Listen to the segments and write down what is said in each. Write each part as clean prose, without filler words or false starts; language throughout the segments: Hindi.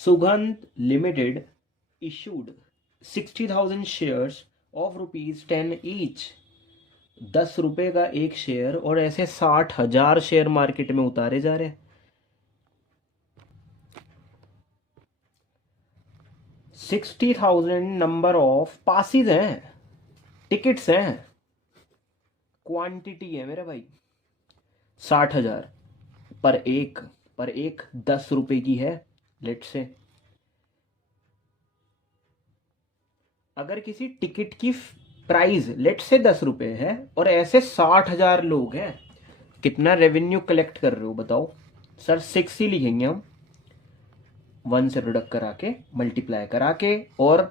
सुगंध limited issued 60,000 shares of ₹10 each. 10 रुपए का एक शेयर, और ऐसे 60,000 शेयर मार्केट में उतारे जा रहे हैं। 60,000 नंबर ऑफ पासिस हैं, टिकट्स हैं, क्वांटिटी है मेरे भाई। 60,000 पर एक 10 रुपए की है। लेट से अगर किसी टिकट की प्राइस लेट से 10 रुपए है और ऐसे 60,000 लोग हैं, कितना रेवेन्यू कलेक्ट कर रहे हो बताओ। सर 6 ही लिखेंगे हम, 1 से प्रोडक्ट करा के मल्टीप्लाई करा के और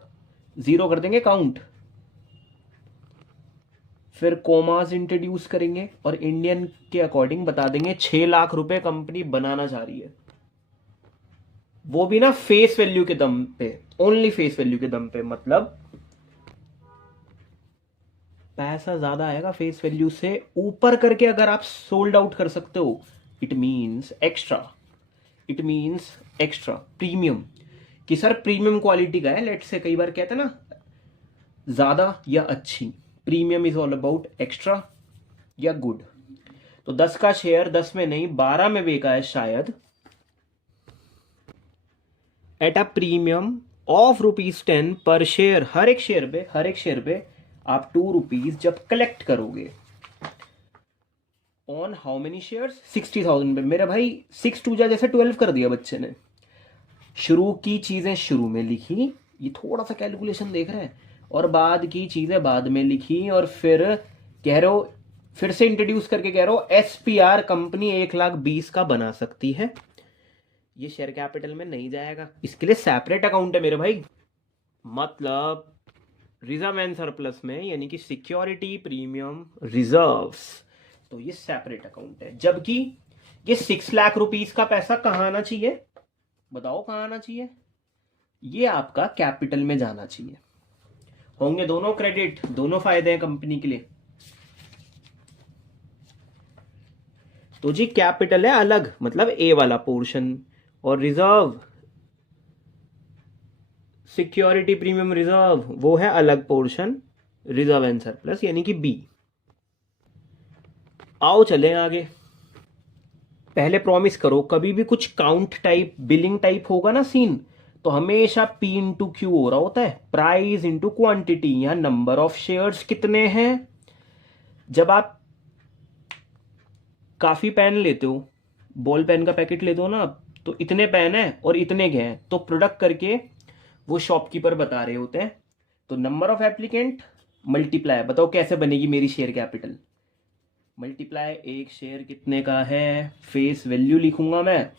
0 कर देंगे काउंट। फिर कोमास इंट्रोड्यूस करेंगे और इंडियन के अकॉर्डिंग बता देंगे 6 लाख रुपए कंपनी बनाना चाह रही है। वो भी ना फेस वैल्यू के दम पे, ओनली फेस वैल्यू के दम पे। मतलब पैसा ज्यादा आएगा फेस वैल्यू से ऊपर करके अगर आप सोल्ड आउट कर सकते हो, इट मीन्स एक्स्ट्रा प्रीमियम। कि सर प्रीमियम क्वालिटी का है, लेट से कई बार कहते हैं ना ज्यादा या अच्छी। Premium is all about extra या गुड। तो 10 का शेयर 10 में नहीं 12 में बेका है शायद, एट अ प्रीमियम ऑफ ₹10 पर शेयर। हर एक शेयर पे आप ₹2 जब कलेक्ट करोगे ऑन हाउ मेनी शेयर्स, 60,000 पे। मेरा भाई 6 2 जैसे 12 कर दिया बच्चे ने। शुरू की चीजें शुरू में लिखी, ये थोड़ा सा कैलकुलेशन देख रहे हैं, और बाद की चीजें बाद में लिखी, और फिर कह रहे हो, फिर से इंट्रोड्यूस करके कह रहे हो SPR कंपनी 1,20,000 का बना सकती है। ये शेयर कैपिटल में नहीं जाएगा, इसके लिए सेपरेट अकाउंट है मेरे भाई। मतलब रिजर्व एंड सरप्लस में, यानी कि सिक्योरिटी प्रीमियम रिजर्व्स, तो ये सेपरेट अकाउंट है। जबकि ये 6 लाख रुपीस का पैसा कहाँ आना चाहिए बताओ, कहाँ आना चाहिए? ये आपका कैपिटल में जाना चाहिए। होंगे दोनों क्रेडिट, दोनों फायदे हैं कंपनी के लिए। तो जी कैपिटल है अलग, मतलब ए वाला पोर्शन, और रिजर्व सिक्योरिटी प्रीमियम रिजर्व वो है अलग पोर्शन, रिजर्व एंड सरप्लस यानी कि बी। आओ चलें आगे। पहले प्रॉमिस करो, कभी भी कुछ काउंट टाइप बिलिंग टाइप होगा ना सीन, तो हमेशा P इंटू क्यू हो रहा होता है, प्राइस इंटू क्वांटिटी। या नंबर ऑफ शेयर्स कितने हैं। जब आप काफी पेन लेते हो, बॉल पेन का पैकेट लेते हो ना, तो इतने पेन है और इतने के हैं, तो प्रोडक्ट करके वो शॉपकीपर बता रहे होते हैं। तो नंबर ऑफ एप्लीकेंट मल्टीप्लाई, बताओ कैसे बनेगी मेरी शेयर कैपिटल। मल्टीप्लाई एक शेयर कितने का है, फेस वैल्यू लिखूंगा मैं।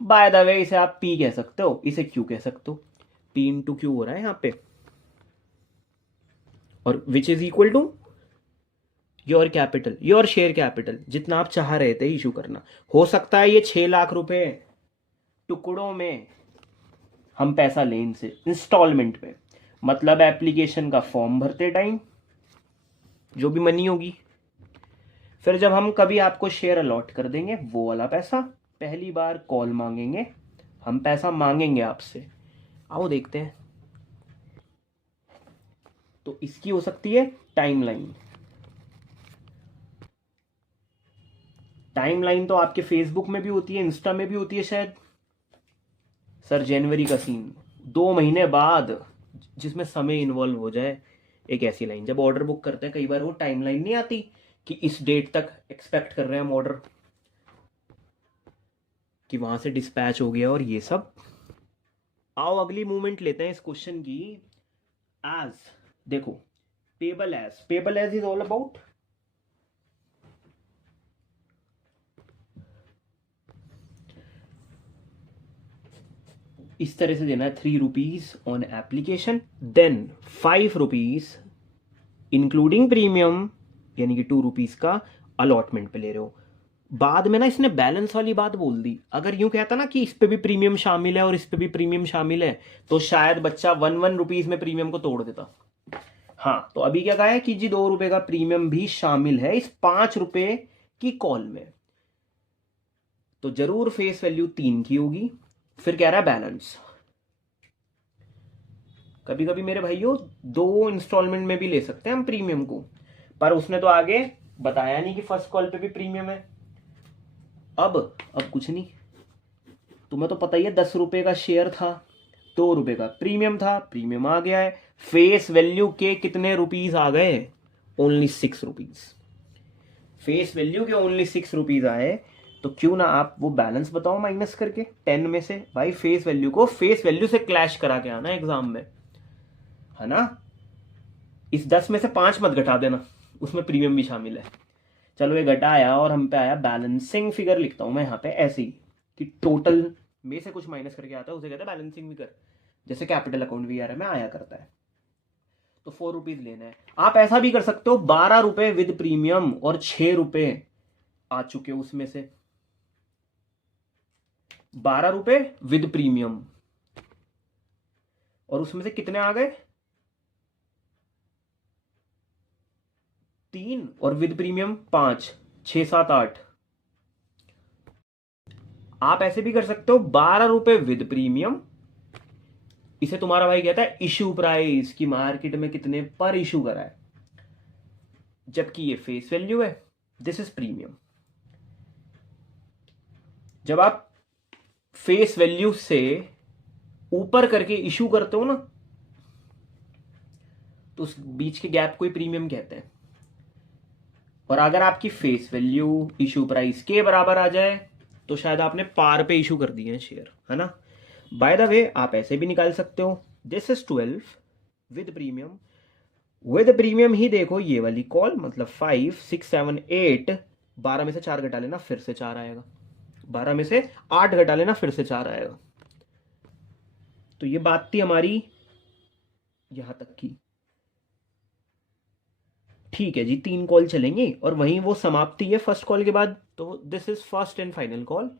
बाय द वे इसे आप पी कह सकते हो, इसे क्यू कह सकते हो। पी इंटू क्यू हो रहा है यहां पे, और which is equal to your capital, your share capital, जितना आप चाह रहे थे इशू करना। हो सकता है ये 6 लाख रुपए टुकड़ों में हम पैसा लें इनसे इंस्टॉलमेंट पे, मतलब एप्लीकेशन का फॉर्म भरते टाइम जो भी मनी होगी, फिर जब हम कभी आपको शेयर अलॉट कर देंगे वो वाला पैसा, पहली बार कॉल मांगेंगे हम, पैसा मांगेंगे आपसे। आओ देखते हैं। तो इसकी हो सकती है टाइमलाइन। टाइमलाइन तो आपके फेसबुक में भी होती है, इंस्टा में भी होती है शायद। सर जनवरी का सीन 2 महीने बाद, जिसमें समय इन्वॉल्व हो जाए, एक ऐसी लाइन। जब ऑर्डर बुक करते हैं कई बार वो टाइमलाइन नहीं आती कि इस डेट तक एक्सपेक्ट कर रहे हैं हम ऑर्डर, कि वहां से डिस्पैच हो गया और ये सब। आओ अगली मूवमेंट लेते हैं इस क्वेश्चन की। एज देखो, payable as is all about इस तरह से देना है ₹3 on application, then ₹5 including premium, यानी कि ₹2 का अलॉटमेंट पे ले रहे हो। बाद में ना इसने बैलेंस वाली बात बोल दी। अगर यूं कहता ना कि इस पे भी प्रीमियम शामिल है और इस पे भी प्रीमियम शामिल है, तो शायद बच्चा 1 रुपीज में प्रीमियम को तोड़ देता। हाँ, तो अभी क्या कहा है कि जी ₹2 का प्रीमियम भी शामिल है इस ₹5 की कॉल में, तो जरूर फेस वैल्यू 3 की होगी। फिर कह रहा है बैलेंस, कभी कभी मेरे भाइयों 2 इंस्टॉलमेंट में भी ले सकते हैं हम प्रीमियम को, पर उसने तो आगे बताया नहीं कि फर्स्ट कॉल पे भी प्रीमियम है। अब कुछ नहीं, तुम्हें तो पता ही है 10 रुपए का शेयर था, 2 रुपए का प्रीमियम था, प्रीमियम आ गया है। फेस वैल्यू के कितने रुपीज आ गए? Only 6 rupees. फेस वैल्यू के ओनली 6 रुपीज आए, तो क्यों ना आप वो बैलेंस बताओ माइनस करके 10 में से। भाई फेस वैल्यू को फेस वैल्यू से क्लैश करा के आना एग्जाम में, है ना। इस 10 में से 5 मत घटा देना, उसमें प्रीमियम भी शामिल है। चलो ये घटाया और हम पे आया बैलेंसिंग फिगर। लिखता हूं मैं यहाँ पे ऐसे ही कि टोटल में से कुछ माइनस करके आता है, उसे कहते हैं बैलेंसिंग फिगर, जैसे कैपिटल अकाउंट वीआरएम में आया करता है। तो 4 रुपीज लेना है। आप ऐसा भी कर सकते हो 12 रुपए विद प्रीमियम और 6 रुपए आ चुके उसमें से। 12 रुपए विद प्रीमियम और उसमें से कितने आ गए? 3 और विद प्रीमियम 5, 6, 7, 8। आप ऐसे भी कर सकते हो 12 रुपए विद प्रीमियम, इसे तुम्हारा भाई कहता है इशू प्राइस, की मार्केट में कितने पर इशू करा है, जबकि ये फेस वैल्यू है, दिस इज प्रीमियम। जब आप फेस वैल्यू से ऊपर करके इशू करते हो ना, तो उस बीच के गैप को ही प्रीमियम कहते हैं। और अगर आपकी फेस वैल्यू इशू प्राइस के बराबर आ जाए तो शायद आपने पार पे इशू कर दिए हैं शेयर, है ना। बाय द वे आप ऐसे भी निकाल सकते हो, this is 12 with premium. With premium ही देखो ये वाली कॉल, मतलब 5, 6, 7, 8, 12 में से 4 घटा लेना फिर से 4 आएगा, 12 में से 8 घटा लेना फिर से 4 आएगा। तो ये बात थी हमारी यहां तक की। ठीक है जी, 3 कॉल चलेंगी और वहीं वो समाप्ति है फर्स्ट कॉल के बाद। तो this is first and final call.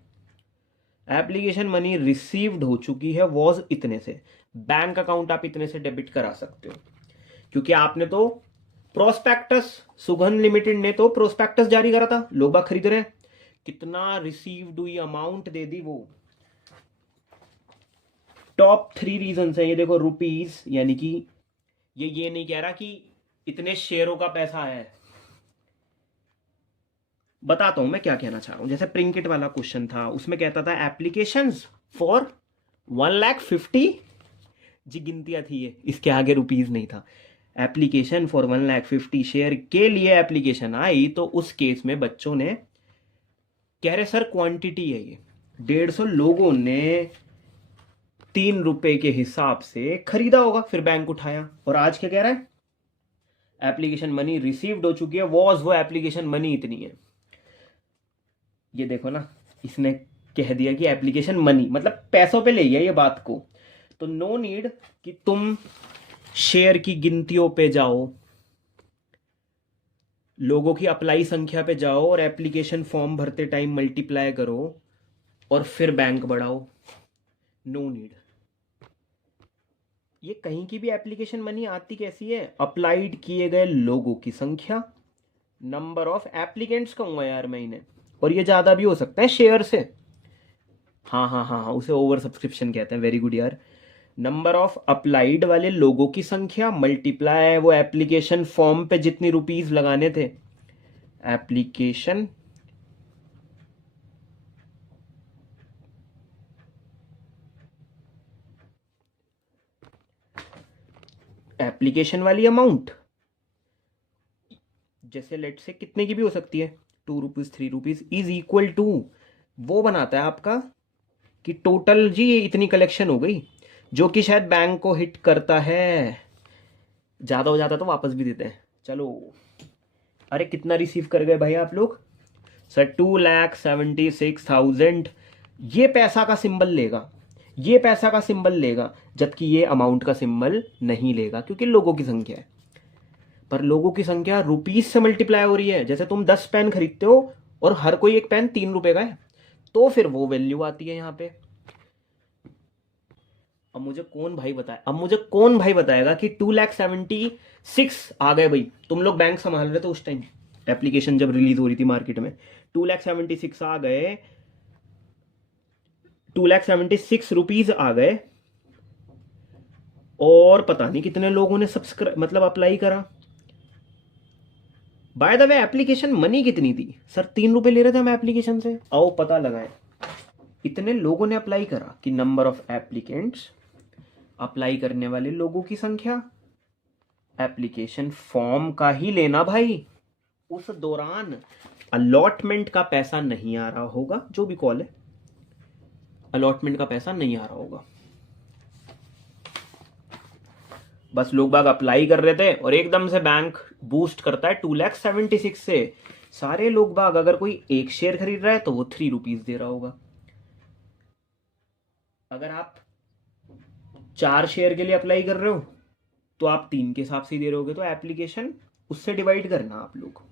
Application money received हो चुकी है, वॉज इतने से, बैंक अकाउंट आप इतने से डेबिट करा सकते हो, क्योंकि आपने तो प्रोस्पेक्टस, सुगंध लिमिटेड ने तो प्रोस्पेक्टस जारी करा था, लोग बाग खरीद रहे हैं, कितना रिसीव्ड हुई अमाउंट दे दी वो। टॉप 3 रीजन है ये देखो, रुपीज, यानी कि ये नहीं कह रहा कि इतने शेयरों का पैसा आया है। बताता हूं मैं क्या कहना चाह रहा हूं। जैसे प्रिंकिट वाला क्वेश्चन था, उसमें कहता था एप्लीकेशंस फॉर 1,50,000 जी, गिनतियां थी ये, इसके आगे रुपीज नहीं था। एप्लीकेशन फॉर 1,50,000 शेयर के लिए एप्लीकेशन आई, तो उस केस में बच्चों ने कह रहे सर क्वांटिटी है ये, 150 लोगों ने 3 रुपए के हिसाब से खरीदा होगा, फिर बैंक उठाया। और आज क्या कह रहा है? एप्लीकेशन मनी रिसीव्ड हो चुकी है, वॉज वो एप्लीकेशन मनी इतनी है। ये देखो ना, इसने कह दिया कि एप्लीकेशन मनी, मतलब पैसों पे ले गया ये बात को। तो नो नीड कि तुम शेयर की गिनतियों पे जाओ, लोगों की अप्लाई संख्या पे जाओ और एप्लीकेशन फॉर्म भरते टाइम मल्टीप्लाई करो और फिर बैंक बढ़ाओ। No need. ये कहीं की भी एप्लीकेशन मनी आती कैसी है? अप्लाइड किए गए लोगों की संख्या, नंबर ऑफ एप्लीकेंट्स कहूंगा यार मैं इन्हें, और ये ज्यादा भी हो सकता है शेयर से। हाँ हाँ हाँ हाँ, उसे ओवर सब्सक्रिप्शन कहते हैं। वेरी गुड यार। नंबर ऑफ अप्लाइड वाले लोगों की संख्या मल्टीप्लाई वो एप्लीकेशन फॉर्म पे जितनी रुपीज लगाने थे, एप्लीकेशन एप्लीकेशन वाली अमाउंट, जैसे लेट से कितने की भी हो सकती है, 2 rupees 3 rupees, is equal to वो बनाता है आपका कि टोटल जी ये इतनी कलेक्शन हो गई, जो कि शायद बैंक को हिट करता है। ज्यादा हो जाता तो वापस भी देते हैं। चलो, अरे कितना रिसीव कर गए भाई आप लोग? सर 2,76,000। ये पैसा का सिंबल लेगा, ये पैसा का सिंबल लेगा, जबकि ये अमाउंट का सिंबल नहीं लेगा, क्योंकि लोगों की संख्या है। पर लोगों की संख्या रुपीज से मल्टीप्लाई हो रही है। जैसे तुम 10 पेन खरीदते हो और हर कोई एक पेन 3 रुपए का है, तो फिर वो वैल्यू आती है यहाँ पे। अब मुझे कौन भाई बताएगा कि 2,76,000 आ गए भाई? तुम लोग बैंक संभाल रहे थे उस टाइम, एप्लीकेशन जब रिलीज हो रही थी मार्केट में, 2,76,000 आ गए, 2,76,000 रुपीज आ गए, और पता नहीं कितने लोगों ने सब्सक्राइब मतलब अप्लाई करा। By the way application money कितनी थी सर? 3 रुपए ले रहे थे हम एप्लीकेशन से। आओ पता लगाएं। इतने लोगों ने अप्लाई करा कि नंबर ऑफ एप्लीकेंट्स, अप्लाई करने वाले लोगों की संख्या, एप्लीकेशन फॉर्म का ही लेना भाई। उस दौरान अलॉटमेंट का पैसा नहीं आ रहा होगा, जो भी कॉल है, अलॉटमेंट का पैसा नहीं आ रहा होगा। बस लोग बाग अप्लाई कर रहे थे और एकदम से बैंक बूस्ट करता है 2,76,000 से। सारे लोग बाग, अगर कोई एक शेयर खरीद रहा है तो वो 3 रुपीज दे रहा होगा। अगर आप 4 शेयर के लिए अप्लाई कर रहे हो तो आप 3 के हिसाब से ही दे रहे होगे। तो एप्लीकेशन उससे डिवाइड करना आप लोग,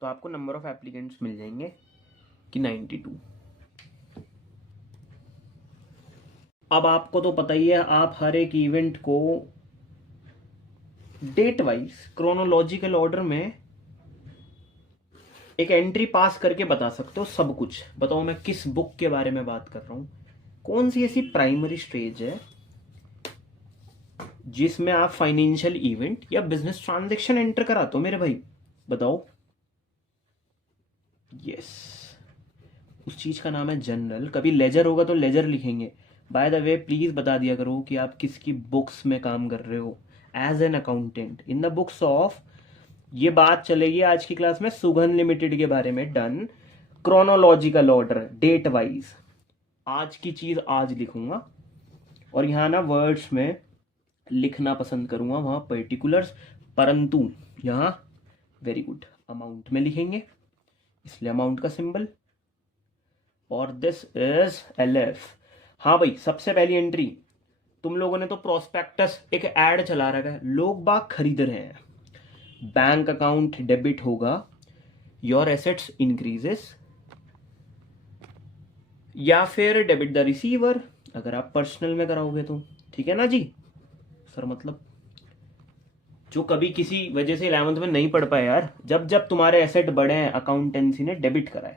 तो आपको नंबर ऑफ एप्लीकेंट्स मिल जाएंगे कि 92। अब आपको तो पता ही है, आप हर एक इवेंट को डेट वाइज क्रोनोलॉजिकल ऑर्डर में एक एंट्री पास करके बता सकते हो सब कुछ। बताओ मैं किस बुक के बारे में बात कर रहा हूं, कौन सी ऐसी प्राइमरी स्टेज है जिसमें आप फाइनेंशियल इवेंट या बिजनेस ट्रांजैक्शन एंटर कराते हो मेरे भाई? बताओ। यस, उस चीज का नाम है जनरल। कभी लेजर होगा तो लेजर लिखेंगे। बाय द वे प्लीज बता दिया करो कि आप किसकी बुक्स में काम कर रहे हो as an accountant. In the books of, ये बात चलेगी आज की क्लास में सुगन लिमिटेड के बारे में। Done. Chronological order, date wise, आज की चीज आज लिखूंगा और यहाँ ना वर्ड्स में लिखना पसंद करूंगा, वहां पर्टिकुलर्स। परंतु यहाँ वेरी गुड अमाउंट में लिखेंगे, इसलिए अमाउंट का सिंबल। और दिस इज LF। हाँ भाई, सबसे पहली एंट्री, तुम लोगों ने तो प्रोस्पेक्टस एक ऐड चला रखा है, लोग बाग खरीद रहे हैं। बैंक अकाउंट डेबिट होगा, योर एसेट्स इंक्रीजेस, या फिर डेबिट द रिसीवर अगर आप पर्सनल में कराओगे तो। ठीक है ना जी सर? मतलब जो कभी किसी वजह से 11th में नहीं पढ़ पाए यार, जब जब तुम्हारे एसेट बढ़े हैं अकाउंटेंसी ने डेबिट कराए।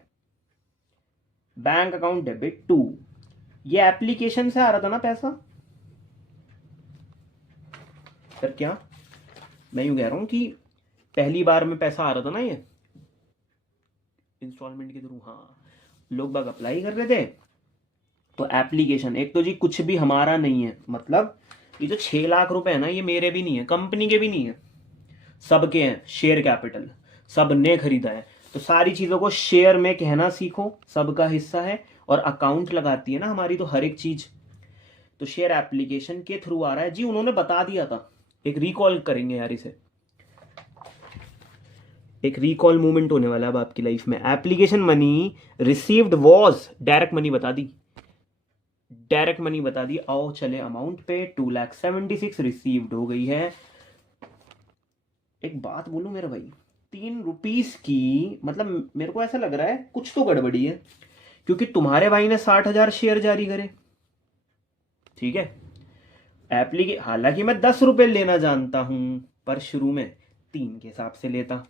बैंक अकाउंट डेबिट टू, ये एप्लीकेशन से आ रहा था ना पैसा सर? क्या मैं यूं कह रहा हूं कि पहली बार में पैसा आ रहा था ना ये इंस्टॉलमेंट के थ्रू। हाँ, लोग बाग अप्लाई कर रहे थे तो एप्लीकेशन, एक तो जी कुछ भी हमारा नहीं है, मतलब ये जो 6 लाख रुपए है ना, ये मेरे भी नहीं है, कंपनी के भी नहीं है, सबके हैं। शेयर कैपिटल सब ने खरीदा है। तो सारी चीजों को शेयर में कहना सीखो, सबका हिस्सा है। और अकाउंट लगाती है ना हमारी तो हर एक चीज, तो शेयर एप्लीकेशन के थ्रू आ रहा है जी। उन्होंने बता दिया था, एक रिकॉल करेंगे यार इसे, एक रिकॉल मूवमेंट होने वाला है अब आपकी लाइफ में। Application money received was, direct money बता दी, डायरेक्ट मनी बता दी। आओ चले अमाउंट पे, 2,76,000 रिसीव्ड हो गई है। एक बात बोलूं मेरे भाई, 3 रुपीस की, मतलब मेरे को ऐसा लग रहा है कुछ तो गड़बड़ी है, क्योंकि तुम्हारे भाई ने 60,000 शेयर जारी करे। ठीक है, हालांकि मैं 10 रुपए लेना जानता हूं, पर शुरू में 3 के हिसाब से लेता,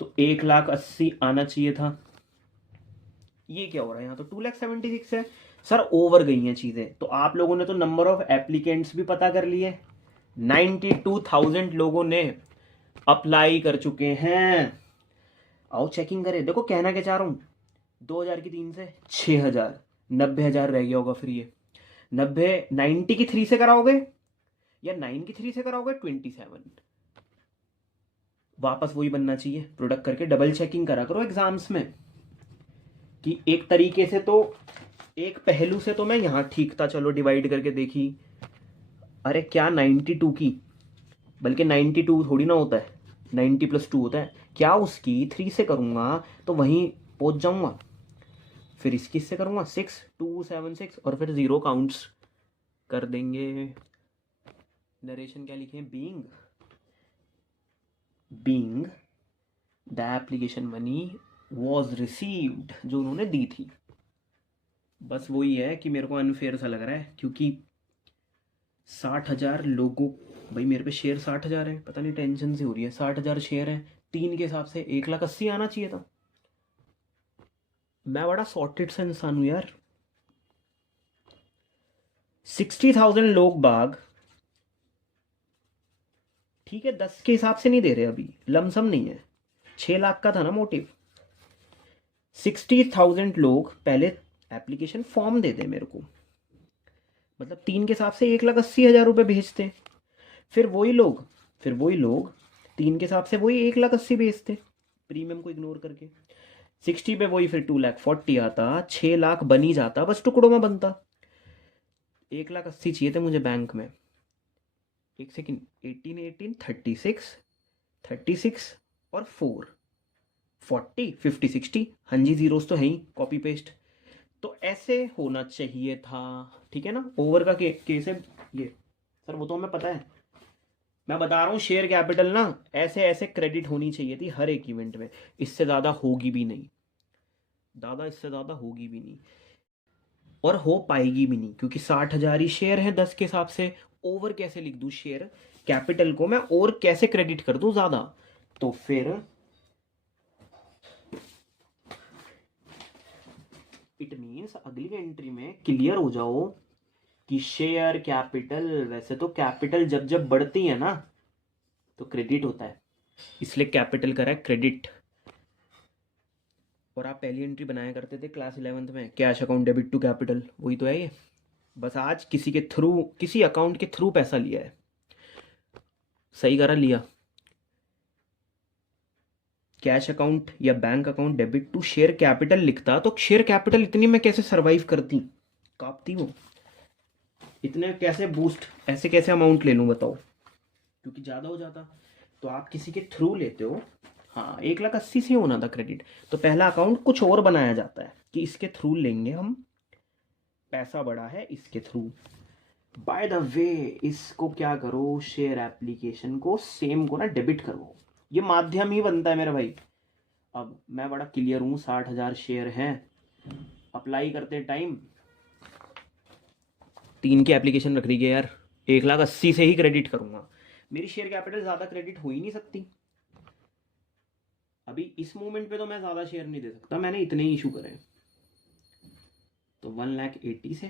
तो 1,80,000 आना चाहिए था। ये क्या हो रहा है यहाँ? तो 2,76,000 है सर। ओवर गई हैं चीजें। तो आप लोगों ने तो नंबर ऑफ एप्लीकेंट्स भी पता कर लिए, 92,000 लोगों ने अप्लाई कर चुके हैं। आओ चेकिंग करें। देखो कहना क्या चाह रहा हूं, 2,000 की 3 से 6,000, 90,000 रह गया होगा। फिर ये 90 की 3 से कराओगे या 9 की 3 से कराओगे? 27। वापस वही बनना चाहिए, प्रोडक्ट करके डबल चेकिंग करा करो एग्जाम्स में, कि एक तरीके से तो, एक पहलू से तो मैं यहां ठीक था, चलो डिवाइड करके देखी, अरे क्या 92 की, बल्कि 92 थोड़ी ना होता है, 90 + 2 होता है। क्या उसकी 3 से करूंगा तो वहीं पहुंच जाऊंगा, फिर इसकी से करूंगा 6,276 और फिर 0 काउंट्स कर देंगे। नरेशन क्या लिखे? Being the application money was received, जो उन्होंने दी थी। बस वही है कि मेरे को अनफेयर सा लग रहा है, क्योंकि 60,000 लोगों, भाई मेरे पे शेयर 60,000 है, पता नहीं टेंशन सी हो रही है। 60,000 शेयर है, 3 के हिसाब से 1,80,000 आना चाहिए था। मैं बड़ा सॉर्टेड सा इंसान हूं यार। 60,000 लोग बाग ठीक है, 10 के हिसाब से नहीं दे रहे, अभी लमसम नहीं है, 6 लाख का था ना मोटिव। 60,000 लोग पहले एप्लीकेशन फॉर्म दे दे मेरे को, मतलब 3 के हिसाब से 1,80,000 रुपये भेजते। फिर वही लोग 3 के हिसाब से वही 1,80,000 भेजते, प्रीमियम को इग्नोर करके। 60 पे वही फिर 2,40,000 आता, 6 लाख बनी जाता, बस टुकड़ों में बनता। 1,80,000 चाहिए थे मुझे बैंक में। एक सेकेंड, 18 18 36 36 और 4 40 50 60, हाँ जी, जीरोस तो है ही, कॉपी पेस्ट। तो ऐसे होना चाहिए था, ठीक है ना। ओवर का केस है ये सर, वो तो हमें पता है, मैं बता रहा हूँ शेयर कैपिटल ना ऐसे ऐसे क्रेडिट होनी चाहिए थी हर एक इवेंट में। इससे ज़्यादा होगी भी नहीं दादा, इससे ज़्यादा होगी भी नहीं और हो पाएगी भी नहीं, क्योंकि 60,000 ही शेयर है 10 के हिसाब से। ओवर कैसे लिख दूँ शेयर कैपिटल को मैं, और कैसे क्रेडिट कर दूँ ज़्यादा। तो फिर इट मीन्स अगली एंट्री में क्लियर हो जाओ कि शेयर कैपिटल, वैसे तो कैपिटल जब जब बढ़ती है ना तो क्रेडिट होता है, इसलिए कैपिटल करा है क्रेडिट। और आप पहली एंट्री बनाया करते थे क्लास 11th में, cash account debit to capital, वही तो है ये। बस आज किसी के थ्रू, किसी अकाउंट के थ्रू पैसा लिया है, सही करा लिया। कैश अकाउंट या bank account debit to share capital लिखता तो शेयर कैपिटल इतनी में कैसे सरवाइव करती, कांपती वो, इतने कैसे बूस्ट, ऐसे कैसे अमाउंट ले लूँ बताओ, क्योंकि ज़्यादा हो जाता। तो आप किसी के थ्रू लेते हो, हाँ 1,80,000 से होना था क्रेडिट, तो पहला अकाउंट कुछ और बनाया जाता है कि इसके थ्रू लेंगे हम, पैसा बढ़ा है इसके थ्रू। बाय द वे इसको क्या करो, शेयर एप्लीकेशन को सेम को ना डेबिट करो, ये माध्यम ही बनता है मेरे भाई। अब मैं बड़ा क्लियर हूँ, 60,000 शेयर हैं, अप्लाई करते टाइम 3 की एप्लीकेशन रख रही है यार, 1,80,000 से ही क्रेडिट करूंगा, मेरी शेयर कैपिटल ज़्यादा क्रेडिट हो ही नहीं सकती। अभी इस मोमेंट पे तो मैं ज़्यादा शेयर नहीं दे सकता, मैंने इतने ही इशू करे, तो 1,80,000 से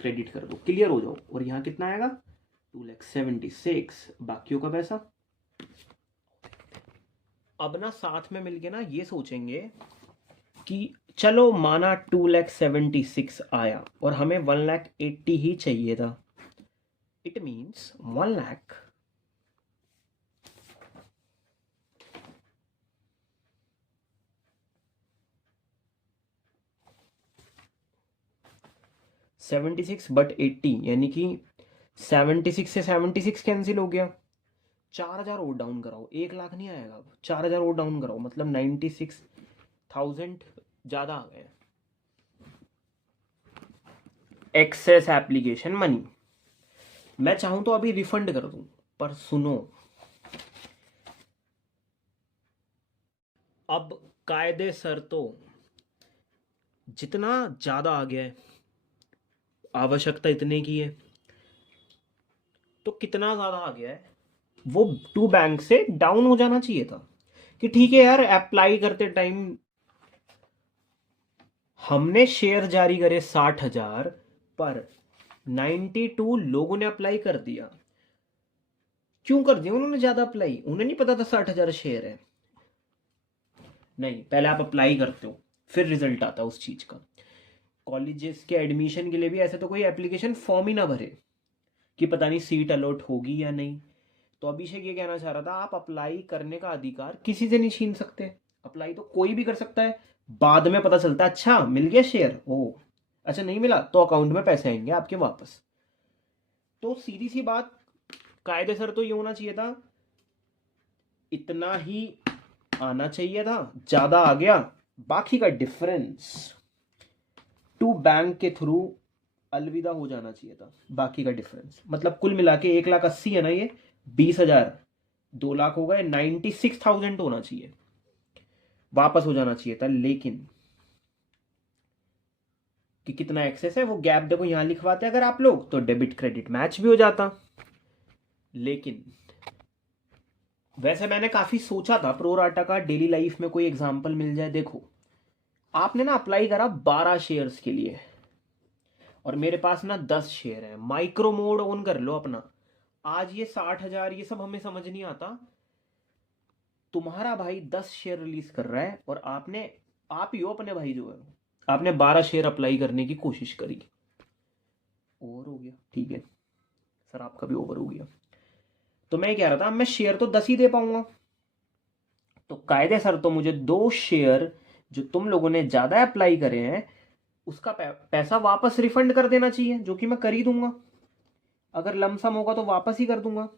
क्रेडिट कर दो, क्लियर हो जाओ। और यहाँ कितना आएगा, 2,76,000, बाकियों का पैसा। अब ना साथ में मिलके ना ये सोचेंगे कि चलो माना 2,76,000 आया और हमें 1,80,000 ही चाहिए था, इट मीन्स 1,00,000 76 बट 80, यानी कि 76 से 76 कैंसिल हो गया, 4,000 और डाउन कराओ, 1,00,000 नहीं आएगा अब, 4,000 और डाउन कराओ, मतलब 96,000 ज़्यादा आ गए। एक्सेस एप्लीकेशन मनी, मैं चाहूं तो अभी रिफंड कर दूं, पर सुनो, अब कायदे सर तो जितना ज़्यादा आ गया है, आवश्यकता इतने की है, तो कितना ज़्यादा आ गया है वो टू बैंक से डाउन हो जाना चाहिए था, कि ठीक है यार अप्लाई करते टाइम हमने शेयर जारी करे 60,000, पर 92 लोगों ने अप्लाई कर दिया। क्यों कर दिया उन्होंने ज्यादा अप्लाई, उन्हें नहीं पता था 60,000 शेयर है, नहीं, पहले आप अप्लाई करते हो फिर रिजल्ट आता है उस चीज का। कॉलेजेस के एडमिशन के लिए भी ऐसे तो कोई एप्लीकेशन फॉर्म ही ना भरे कि पता नहीं सीट अलॉट होगी या नहीं। तो अभिषेक ये कहना चाह रहा था, आप अप्लाई करने का अधिकार किसी से नहीं छीन सकते, अप्लाई तो कोई भी कर सकता है, बाद में पता चलता है अच्छा मिल गया शेयर, ओ अच्छा नहीं मिला तो अकाउंट में पैसे आएंगे आपके वापस। तो सीधी सी बात, कायदे सर तो ये होना चाहिए था, इतना ही आना चाहिए था, ज्यादा आ गया, बाकी का डिफरेंस टू बैंक के थ्रू अलविदा हो जाना चाहिए था, बाकी का डिफरेंस, मतलब कुल मिला के 1,80,000 है ना, ये 20,000, 2,00,000 हो गए, 96,000 होना चाहिए, वापस हो जाना चाहिए था। लेकिन कि कितना एक्सेस है वो गैप देखो यहां लिखवाते अगर आप लोग, तो डेबिट क्रेडिट मैच भी हो जाता। लेकिन वैसे मैंने काफी सोचा था प्रोराटा का, डेली लाइफ में कोई एग्जांपल मिल जाए। देखो आपने ना अप्लाई करा 12 शेयर्स के लिए और मेरे पास ना 10 शेयर है, माइक्रो मोड ऑन कर लो अपना, आज ये 60,000 ये सब हमें समझ नहीं आता। तुम्हारा भाई 10 शेयर रिलीज कर रहा है और आप ही हो अपने भाई जो है, आपने 12 शेयर अप्लाई करने की कोशिश करी। ओवर हो गया, ठीक है सर, आपका भी ओवर हो गया। तो मैं कह रहा था मैं शेयर तो 10 ही दे पाऊंगा, तो कायदे सर तो मुझे 2 शेयर जो तुम लोगों ने ज्यादा अप्लाई करे हैं उसका पैसा वापस रिफंड कर देना चाहिए, जो कि मैं कर ही दूंगा। अगर लमसम होगा तो वापस ही कर दूंगा,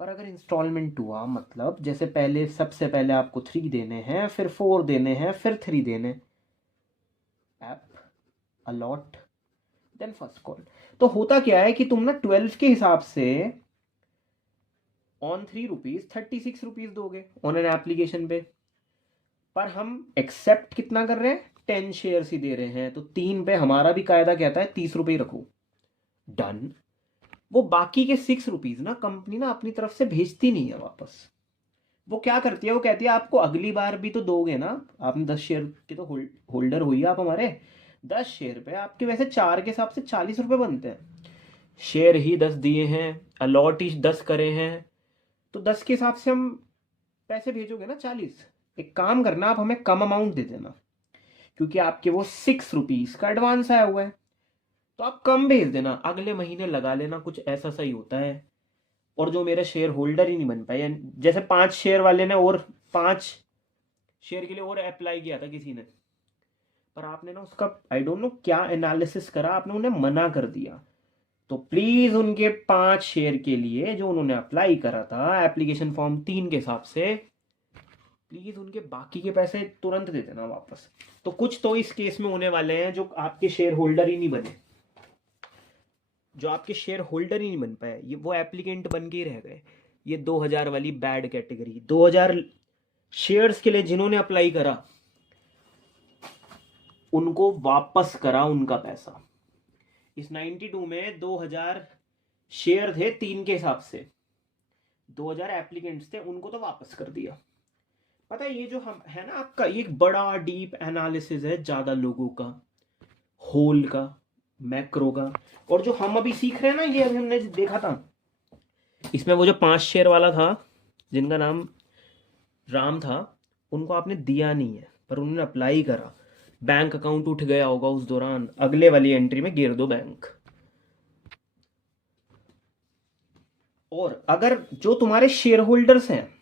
पर अगर इंस्टॉलमेंट हुआ, मतलब जैसे पहले सबसे पहले आपको 3 देने हैं, फिर 4 देने हैं, फिर 3 देने, app allot then first call. तो होता क्या है कि तुम ना 12 के हिसाब से ऑन 3 रुपीज 36 रुपीज दोगे ऑन एन एप्लीकेशन पे, पर हम एक्सेप्ट कितना कर रहे हैं, 10 शेयर ही दे रहे हैं, तो 3 पे हमारा भी कायदा कहता है 30 रुपये रखो, डन। वो बाकी के 6 रुपीज ना कंपनी ना अपनी तरफ से भेजती नहीं है वापस। वो क्या करती है, वो कहती है आपको अगली बार भी तो दोगे ना, आपने 10 शेयर के तो होल्डर हुई आप हमारे, 10 शेयर पे आपके वैसे 4 के हिसाब से 40 रुपये बनते हैं, शेयर ही 10 दिए हैं, अलॉट ही 10 करे हैं, तो 10 के हिसाब से हम पैसे भेजोगे ना 40। एक काम करना, आप हमें कम अमाउंट दे देना, क्योंकि आपके वो 6 रुपीज का एडवांस आया हुआ है, तो आप कम भेज देना, अगले महीने लगा लेना, कुछ ऐसा सही होता है। और जो मेरे शेयर होल्डर ही नहीं बन पाए, जैसे 5 शेयर वाले ने और 5 शेयर के लिए और अप्लाई किया था किसी ने, पर आपने ना उसका आई डोंट नो क्या एनालिसिस करा, आपने उन्हें मना कर दिया। तो प्लीज उनके 5 शेयर के लिए जो उन्होंने अप्लाई करा था एप्लीकेशन फॉर्म 3 के हिसाब से, प्लीज उनके बाकी के पैसे तुरंत दे देना वापस। तो कुछ तो इस केस में होने वाले हैं जो आपके शेयर होल्डर ही नहीं बने, जो आपके शेयर होल्डर ही नहीं बन पाए, ये वो एप्लीकेंट बन के ही रह गए। ये 2000 वाली बैड कैटेगरी, 2000 शेयर्स के लिए जिन्होंने अप्लाई करा उनको वापस करा उनका पैसा। इस 92 में 2000 शेयर थे 3 के हिसाब से, 2000 एप्लीकेंट्स थे, उनको तो वापस कर दिया। पता है ये जो हम है ना आपका, ये एक बड़ा डीप एनालिसिस है ज्यादा लोगों का, होल का, मैक्रो का। और जो हम अभी सीख रहे हैं ना, ये अभी हमने देखा था, इसमें वो जो 5 शेयर वाला था जिनका नाम राम था, उनको आपने दिया नहीं है, पर उन्होंने अप्लाई करा, बैंक अकाउंट उठ गया होगा उस दौरान, अगले वाली एंट्री में गिर दो बैंक। और अगर जो तुम्हारे शेयर होल्डर्स हैं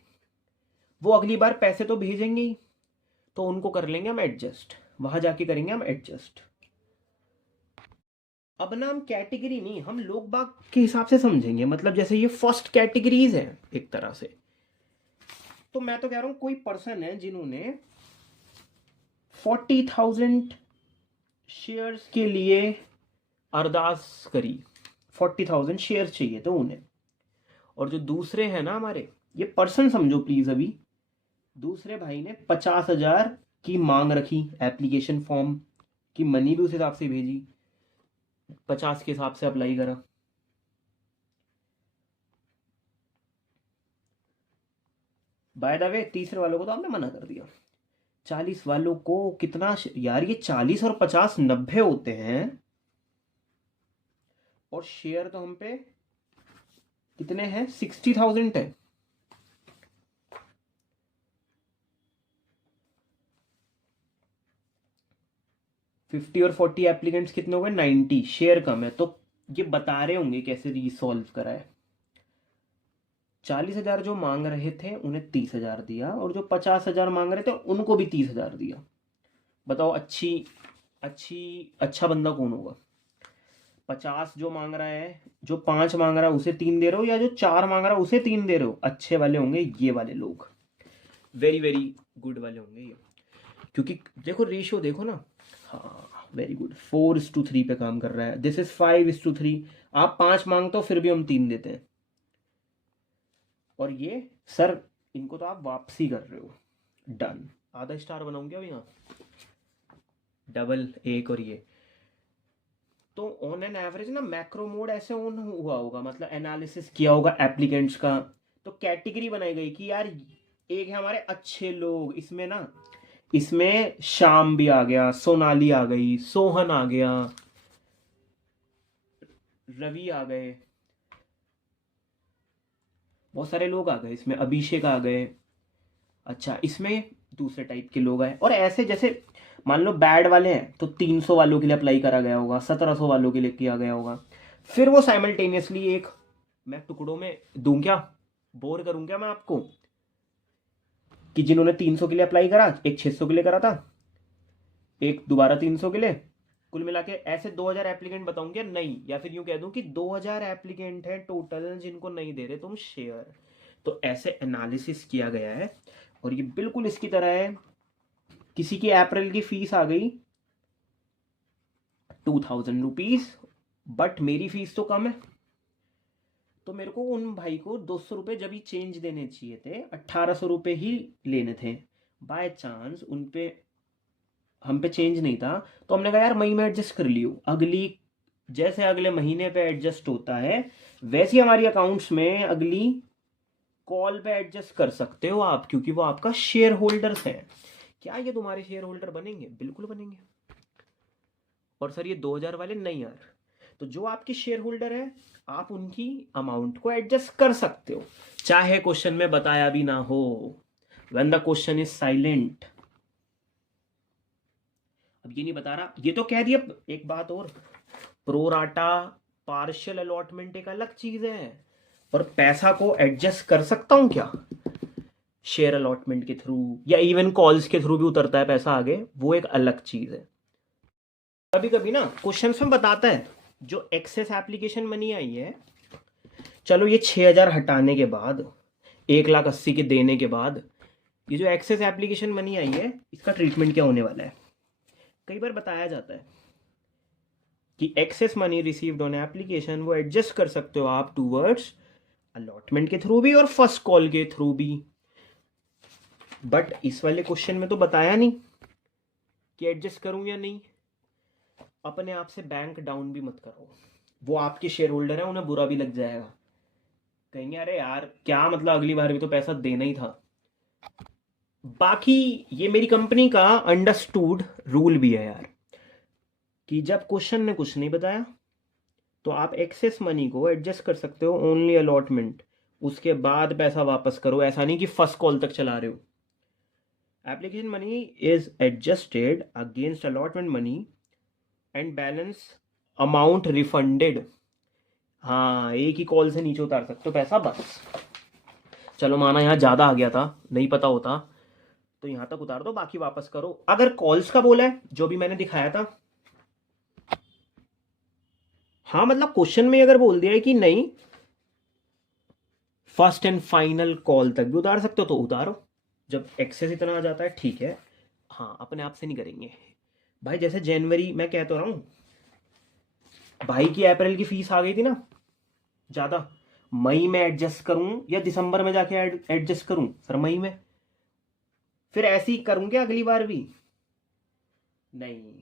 वो अगली बार पैसे तो भेजेंगे ही, तो उनको कर लेंगे हम एडजस्ट, वहां जाके करेंगे हम एडजस्ट। अब ना हम कैटेगरी नहीं, हम लोग बाग के हिसाब से समझेंगे, मतलब जैसे ये फर्स्ट कैटेगरीज हैं एक तरह से। तो मैं तो कह रहा हूं कोई पर्सन है जिन्होंने 40,000 शेयर्स के लिए अरदास करी, 40,000 शेयर चाहिए तो उन्हें, और जो दूसरे हैं ना हमारे, ये पर्सन समझो प्लीज, अभी दूसरे भाई ने 50,000 की मांग रखी, एप्लीकेशन फॉर्म की मनी भी उस हिसाब से भेजी, 50 के हिसाब से अप्लाई करा। बाय द वे तीसरे वालों को तो आपने मना कर दिया, 40 वालों को कितना यार, ये 40 और 50 90 होते हैं, और शेयर तो हम पे कितने हैं, 60,000 है। फिफ्टी और 40 एप्लीकेंट्स कितने हो गए, 90, शेयर कम है, तो ये बता रहे होंगे कैसे रिसॉल्व करा है। 40,000 जो मांग रहे थे उन्हें 30,000 दिया, और जो 50,000 मांग रहे थे उनको भी 30,000 दिया। बताओ अच्छा बंदा कौन होगा? 50 जो मांग रहा है, जो 5 मांग रहा है उसे 3 दे रहे हो, या जो 4 मांग रहा है उसे 3 दे रहे हो? अच्छे वाले होंगे ये वाले लोग, वेरी वेरी गुड वाले होंगे ये, क्योंकि देखो रेशियो देखो ना, हाँ वेरी गुड, 4:3 पे काम कर रहा है, दिस इज 5:3। आप 5 मांगते हो फिर भी हम 3 देते हैं, और ये सर इनको तो आप वापसी कर रहे हो, डन। आधा स्टार बनाऊंगे अब यहाँ, डबल एक, और ये तो ऑन एन एवरेज ना मैक्रो मोड ऐसे ऑन हुआ होगा, मतलब एनालिसिस किया होगा एप्लीकेंट्स का, तो कैटेगरी बनाई गई कि यार एक है हमारे अच्छे लोग, इसमें ना, इसमें श्याम भी आ गया, सोनाली आ गई, सोहन आ गया, रवि आ गए, बहुत सारे लोग आ गए इसमें, अभिषेक आ गए। अच्छा, इसमें दूसरे टाइप के लोग आए। और ऐसे जैसे मान लो बैड वाले हैं तो 300 वालों के लिए अप्लाई करा गया होगा, 1700 वालों के लिए किया गया होगा। फिर वो साइमल्टेनियसली एक, मैं टुकड़ों में दूं क्या, बोर करूं क्या मैं आपको, कि जिन्होंने 300 के लिए अप्लाई करा, एक 600 के लिए करा था, एक दोबारा 300 के लिए, कुल मिला के ऐसे 2000 एप्लीकेंट बताऊंगे नहीं, या फिर यूं कह दूं कि 2000 एप्लीकेंट है टोटल जिनको नहीं दे रहे तुम शेयर। तो ऐसे एनालिसिस किया गया है। और ये बिल्कुल इसकी तरह है, किसी की अप्रैल की फीस आ गई 2000 रुपीज, बट मेरी फीस तो कम है, तो मेरे को उन भाई को 200 रुपये जब ही चेंज देने चाहिए थे, 1800 रुपये ही लेने थे। बाय चांस उन पे, हम पे चेंज नहीं था, तो हमने कहा यार मई में एडजस्ट कर लियो, अगली जैसे अगले महीने पे एडजस्ट होता है वैसे ही हमारी अकाउंट्स में अगली कॉल पे एडजस्ट कर सकते हो आप, क्योंकि वो आपका शेयर होल्डर्स है। क्या ये तुम्हारे शेयर होल्डर बनेंगे? बिल्कुल बनेंगे। और सर ये 2000 वाले नहीं यार, तो जो आपके शेयर होल्डर है आप उनकी अमाउंट को एडजस्ट कर सकते हो, चाहे क्वेश्चन में बताया भी ना हो, when the question is silent. अब ये नहीं बता रहा, ये तो कह दिया। एक बात और, प्रोराटा पार्शियल अलॉटमेंट एक अलग चीज है, और पैसा को एडजस्ट कर सकता हूं क्या शेयर अलॉटमेंट के थ्रू, या इवन कॉल्स के थ्रू भी उतरता है पैसा आगे, वो एक अलग चीज है। कभी कभी ना क्वेश्चन में बताता है जो एक्सेस एप्लीकेशन मनी आई है, चलो ये 6000 हटाने के बाद, 1,80,000 के देने के बाद, ये जो एक्सेस एप्लीकेशन मनी आई है इसका ट्रीटमेंट क्या होने वाला है। कई बार बताया जाता है कि excess money received on application वो एडजस्ट कर सकते हो आप टूवर्ड्स अलॉटमेंट के थ्रू भी और फर्स्ट कॉल के थ्रू भी। बट इस वाले क्वेश्चन में तो बताया नहीं कि एडजस्ट करूं या नहीं। अपने आप से बैंक डाउन भी मत करो, वो आपके शेयर होल्डर है, उन्हें बुरा भी लग जाएगा, कहेंगे अरे यार क्या मतलब, अगली बार भी तो पैसा देना ही था। बाकी ये मेरी कंपनी का अंडरस्टूड रूल भी है यार, कि जब क्वेश्चन ने कुछ नहीं बताया तो आप एक्सेस मनी को एडजस्ट कर सकते हो ओनली अलॉटमेंट, उसके बाद पैसा वापस करो, ऐसा नहीं कि फर्स्ट कॉल तक चला रहे हो। Application money is adjusted against allotment money and balance amount refunded. हाँ, एक ही कॉल से नीचे उतार सकते हो पैसा बस। चलो माना यहाँ ज़्यादा आ गया था, नहीं पता होता, तो यहाँ तक उतार दो, बाकी वापस करो। अगर कॉल्स का बोला है जो भी मैंने दिखाया था, हाँ मतलब क्वेश्चन में अगर बोल दिया है कि नहीं फर्स्ट एंड फाइनल कॉल तक भी उतार सकते हो तो उतारो, जब एक्सेस इतना आ जाता है ठीक है। हाँ, अपने आप से नहीं करेंगे भाई। जैसे जनवरी, मैं कह तो रहा हूँ, भाई की अप्रैल की फीस आ गई थी ना ज़्यादा, मई में एडजस्ट करूं या दिसंबर में जाके एडजस्ट करूं? सर मई में। फिर ऐसे ही करूंगे अगली बार भी? नहीं,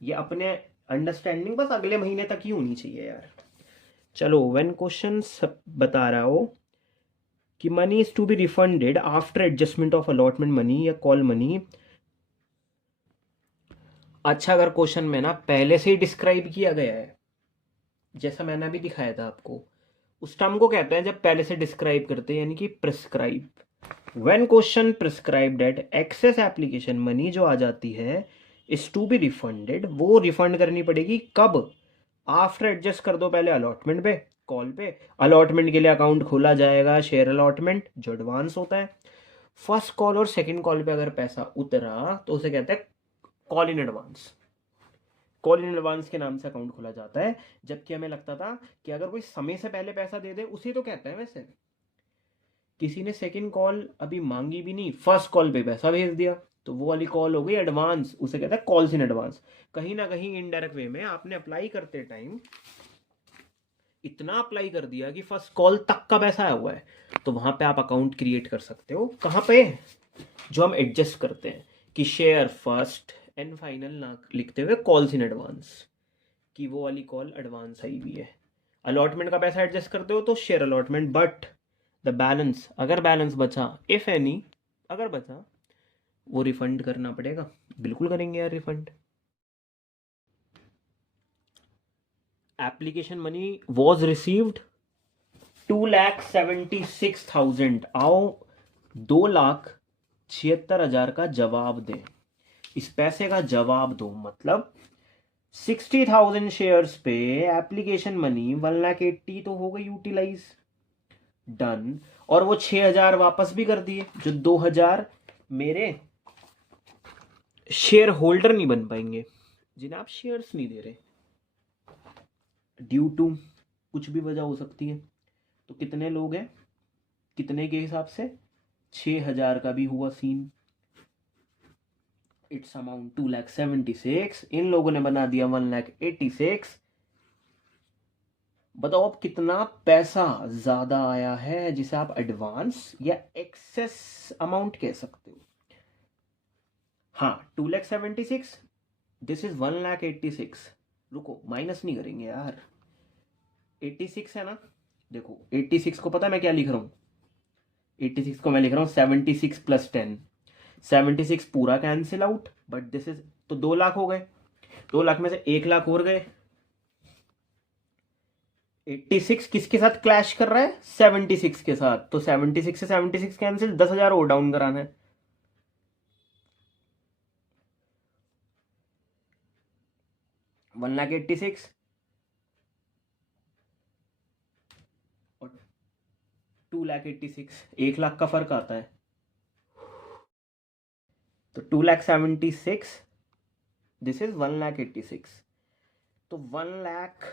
ये अपने अंडरस्टैंडिंग बस अगले महीने तक ही होनी चाहिए यार। चलो, व्हेन क्वेश्चन बता रहा हो कि money is to be refunded after adjustment of allotment money या कॉल मनी। अच्छा, अगर क्वेश्चन में ना पहले से ही डिस्क्राइब किया गया है, जैसा मैंने अभी दिखाया था आपको, उस टर्म को कहते हैं जब पहले से डिस्क्राइब करते हैं, यानी कि prescribe. When question prescribe date excess application money जो आ जाती है इज टू बी रिफंडेड, वो रिफंड करनी पड़ेगी कब? आफ्टर एडजस्ट कर दो पहले अलॉटमेंट पे, कॉल पे। अलॉटमेंट के लिए अकाउंट खोला जाएगा, शेयर अलॉटमेंट जो एडवांस होता है। फर्स्ट कॉल और सेकंड कॉल पे अगर पैसा उतरा तो उसे कहते हैं call in advance. Call in advance के नाम से अकाउंट खोला जाता है। जबकि हमें लगता था कि अगर कोई समय से पहले पैसा दे दे उसी तो कहते हैं। वैसे किसी ने सेकंड कॉल अभी मांगी भी नहीं, फर्स्ट कॉल पे पैसा भेज दिया, तो वो वाली कॉल हो गई एडवांस, उसे कहते हैं कॉल्स इन एडवांस। कहीं ना कहीं इनडायरेक्ट वे में आपने अप्लाई करते टाइम इतना अप्लाई कर दिया कि फर्स्ट कॉल तक का पैसा आया हुआ है, तो वहां पे आप अकाउंट क्रिएट कर सकते हो। कहाँ पे? जो हम एडजस्ट करते हैं कि शेयर फर्स्ट एंड फाइनल ना लिखते हुए कॉल्स इन एडवांस, कि वो वाली कॉल एडवांस आई हुई है। अलॉटमेंट का पैसा एडजस्ट करते हो तो share allotment, but the balance, अगर बैलेंस बचा, इफ एनी अगर बचा, वो रिफंड करना पड़ेगा। बिल्कुल करेंगे यार refund. Application money was received 2,76,000। आओ 2,76,000 का जवाब दें, इस पैसे का जवाब दो। मतलब 60,000 शेयर्स पे एप्लीकेशन मनी 1,80,000 तो हो गई यूटिलाइज, डन। और वो 6,000 वापस भी कर दिए, जो 2,000 मेरे शेयर होल्डर नहीं बन पाएंगे, जिन्हें आप शेयर्स नहीं दे रहे, ड्यू टू कुछ भी वजह हो सकती है। तो कितने लोग हैं, कितने के हिसाब से 6,000 का भी हुआ सीन। इट्स अमाउंट 2,76,000, इन लोगों ने बना दिया 1,86,000। बताओ अब कितना पैसा ज्यादा आया है, जिसे आप एडवांस या एक्सेस अमाउंट कह सकते हो। हाँ 2,76,000, दिस इज 1,86,000। रुको माइनस नहीं करेंगे यार, 86 है ना। देखो 86 को पता है मैं क्या लिख रहा हूँ, 86 को मैं लिख रहा हूँ 76 + 10। 76 पूरा cancel out, but this is, तो 2 लाख हो गए, 2 लाख में से 1 लाख और गए। 86 किसके साथ क्लैश कर रहा है, 76 के साथ, तो 76 से 76 कैंसिल, 10,000 और डाउन कराना है। वन लाख 86 और 2,86,000, 1 लाख का फर्क आता है। तो 2,76,000, दिस इज 1,86,000। तो 1 लाख,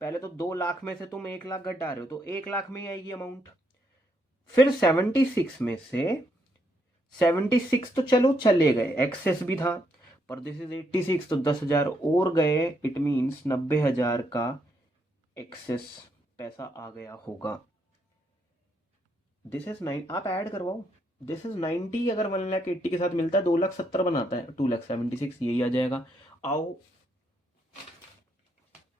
पहले तो 2 लाख में से तुम 1 लाख घटा रहे हो, तो 1 लाख में ही आएगी अमाउंट। फिर 76 में से 76 तो चलो चले गए, एक्सेस भी था, पर दिस इज 86, तो 10,000 और गए। इट मीन्स 90,000 का एक्सेस पैसा आ गया होगा। दिस इज 9, आप ऐड करवाओ, दिस इज 90, अगर 1,80,000 के साथ मिलता है 2,70,000 बनाता है, 2,76,000 यही आ जाएगा। आओ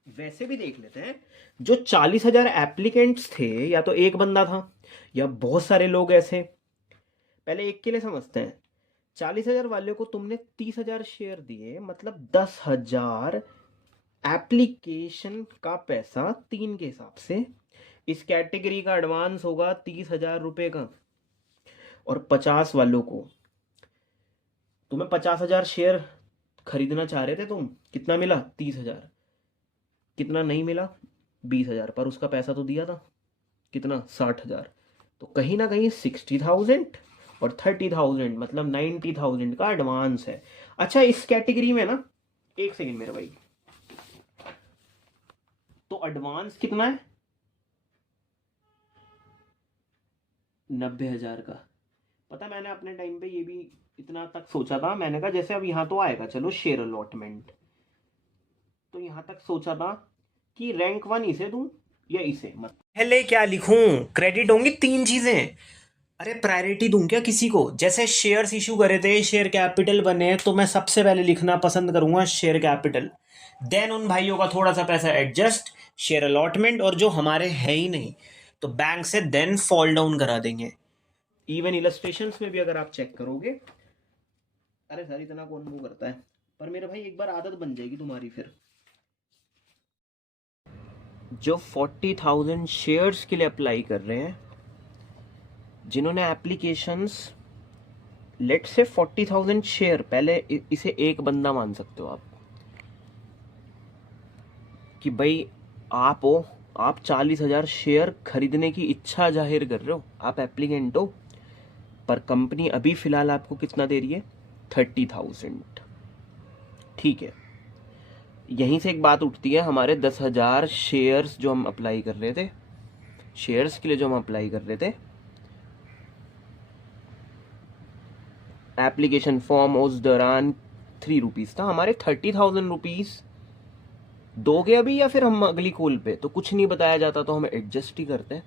वैसे भी देख लेते हैं, जो 40,000 एप्लीकेंट्स थे, या तो एक बंदा था या बहुत सारे लोग ऐसे। पहले एक के लिए समझते हैं, 40,000 वाले को तुमने 30,000 शेयर दिए, मतलब 10,000 एप्लीकेशन का पैसा 3 के हिसाब से। इस कैटेगरी का एडवांस होगा 30,000 रुपए का, और 50 वालों को, तुम्हें 50,000 शेयर खरीदना चाह रहे थे तुम, कितना मिला 30,000, कितना नहीं मिला 20,000, पर उसका पैसा तो दिया था कितना 60,000। तो कहीं ना कहीं 60,000 और 30,000 मतलब 90,000 का एडवांस है। अच्छा इस कैटेगरी में ना, एक सेकंड मेरे भाई, तो एडवांस कितना है 90,000 का। पता मैंने अपने टाइम पे ये भी इतना तक सोचा था, मैंने कहा जैसे अब यहाँ तो आएगा चलो शेयर अलॉटमेंट, तो यहाँ तक सोचा था कि रैंक 1 इसे दूं या इसे, मत पहले क्या लिखूं, क्रेडिट होंगी 3 चीजें। अरे प्रायोरिटी दूं क्या किसी को, जैसे शेयर्स इशू करे थे, शेयर कैपिटल बने, तो मैं सबसे पहले लिखना पसंद करूंगा शेयर कैपिटल, देन उन भाइयों का थोड़ा सा पैसा एडजस्ट, शेयर अलॉटमेंट, और जो हमारे है ही नहीं तो बैंक से देन फॉल डाउन करा देंगे। इवन इलस्ट्रेशंस में भी अगर आप चेक करोगे, अरे सर इतना कौन वो करता है, पर मेरे भाई एक बार आदत बन जाएगी तुम्हारी। फिर जो 40,000 शेयर्स के लिए अप्लाई कर रहे हैं, जिन्होंने एप्लीकेशंस, लेट से 40,000 शेयर, पहले इसे एक बंदा मान सकते हो आप, कि भाई आप हो, आप 40,000 शेयर खरीदने की इच्छा जाहिर कर रहे हो, आप एप्लीकेंट हो, पर कंपनी अभी फिलहाल आपको कितना दे रही है 30,000। ठीक है, यहीं से एक बात उठती है, हमारे 10,000 शेयर्स जो हम अप्लाई कर रहे थे, शेयर्स के लिए जो हम अप्लाई कर रहे थे, एप्लीकेशन फॉर्म उस दौरान 3 रुपीज़ था, हमारे 30,000 रुपीज़ दोगे अभी या फिर हम अगली कॉल पे, तो कुछ नहीं बताया जाता तो हम एडजस्ट ही करते हैं।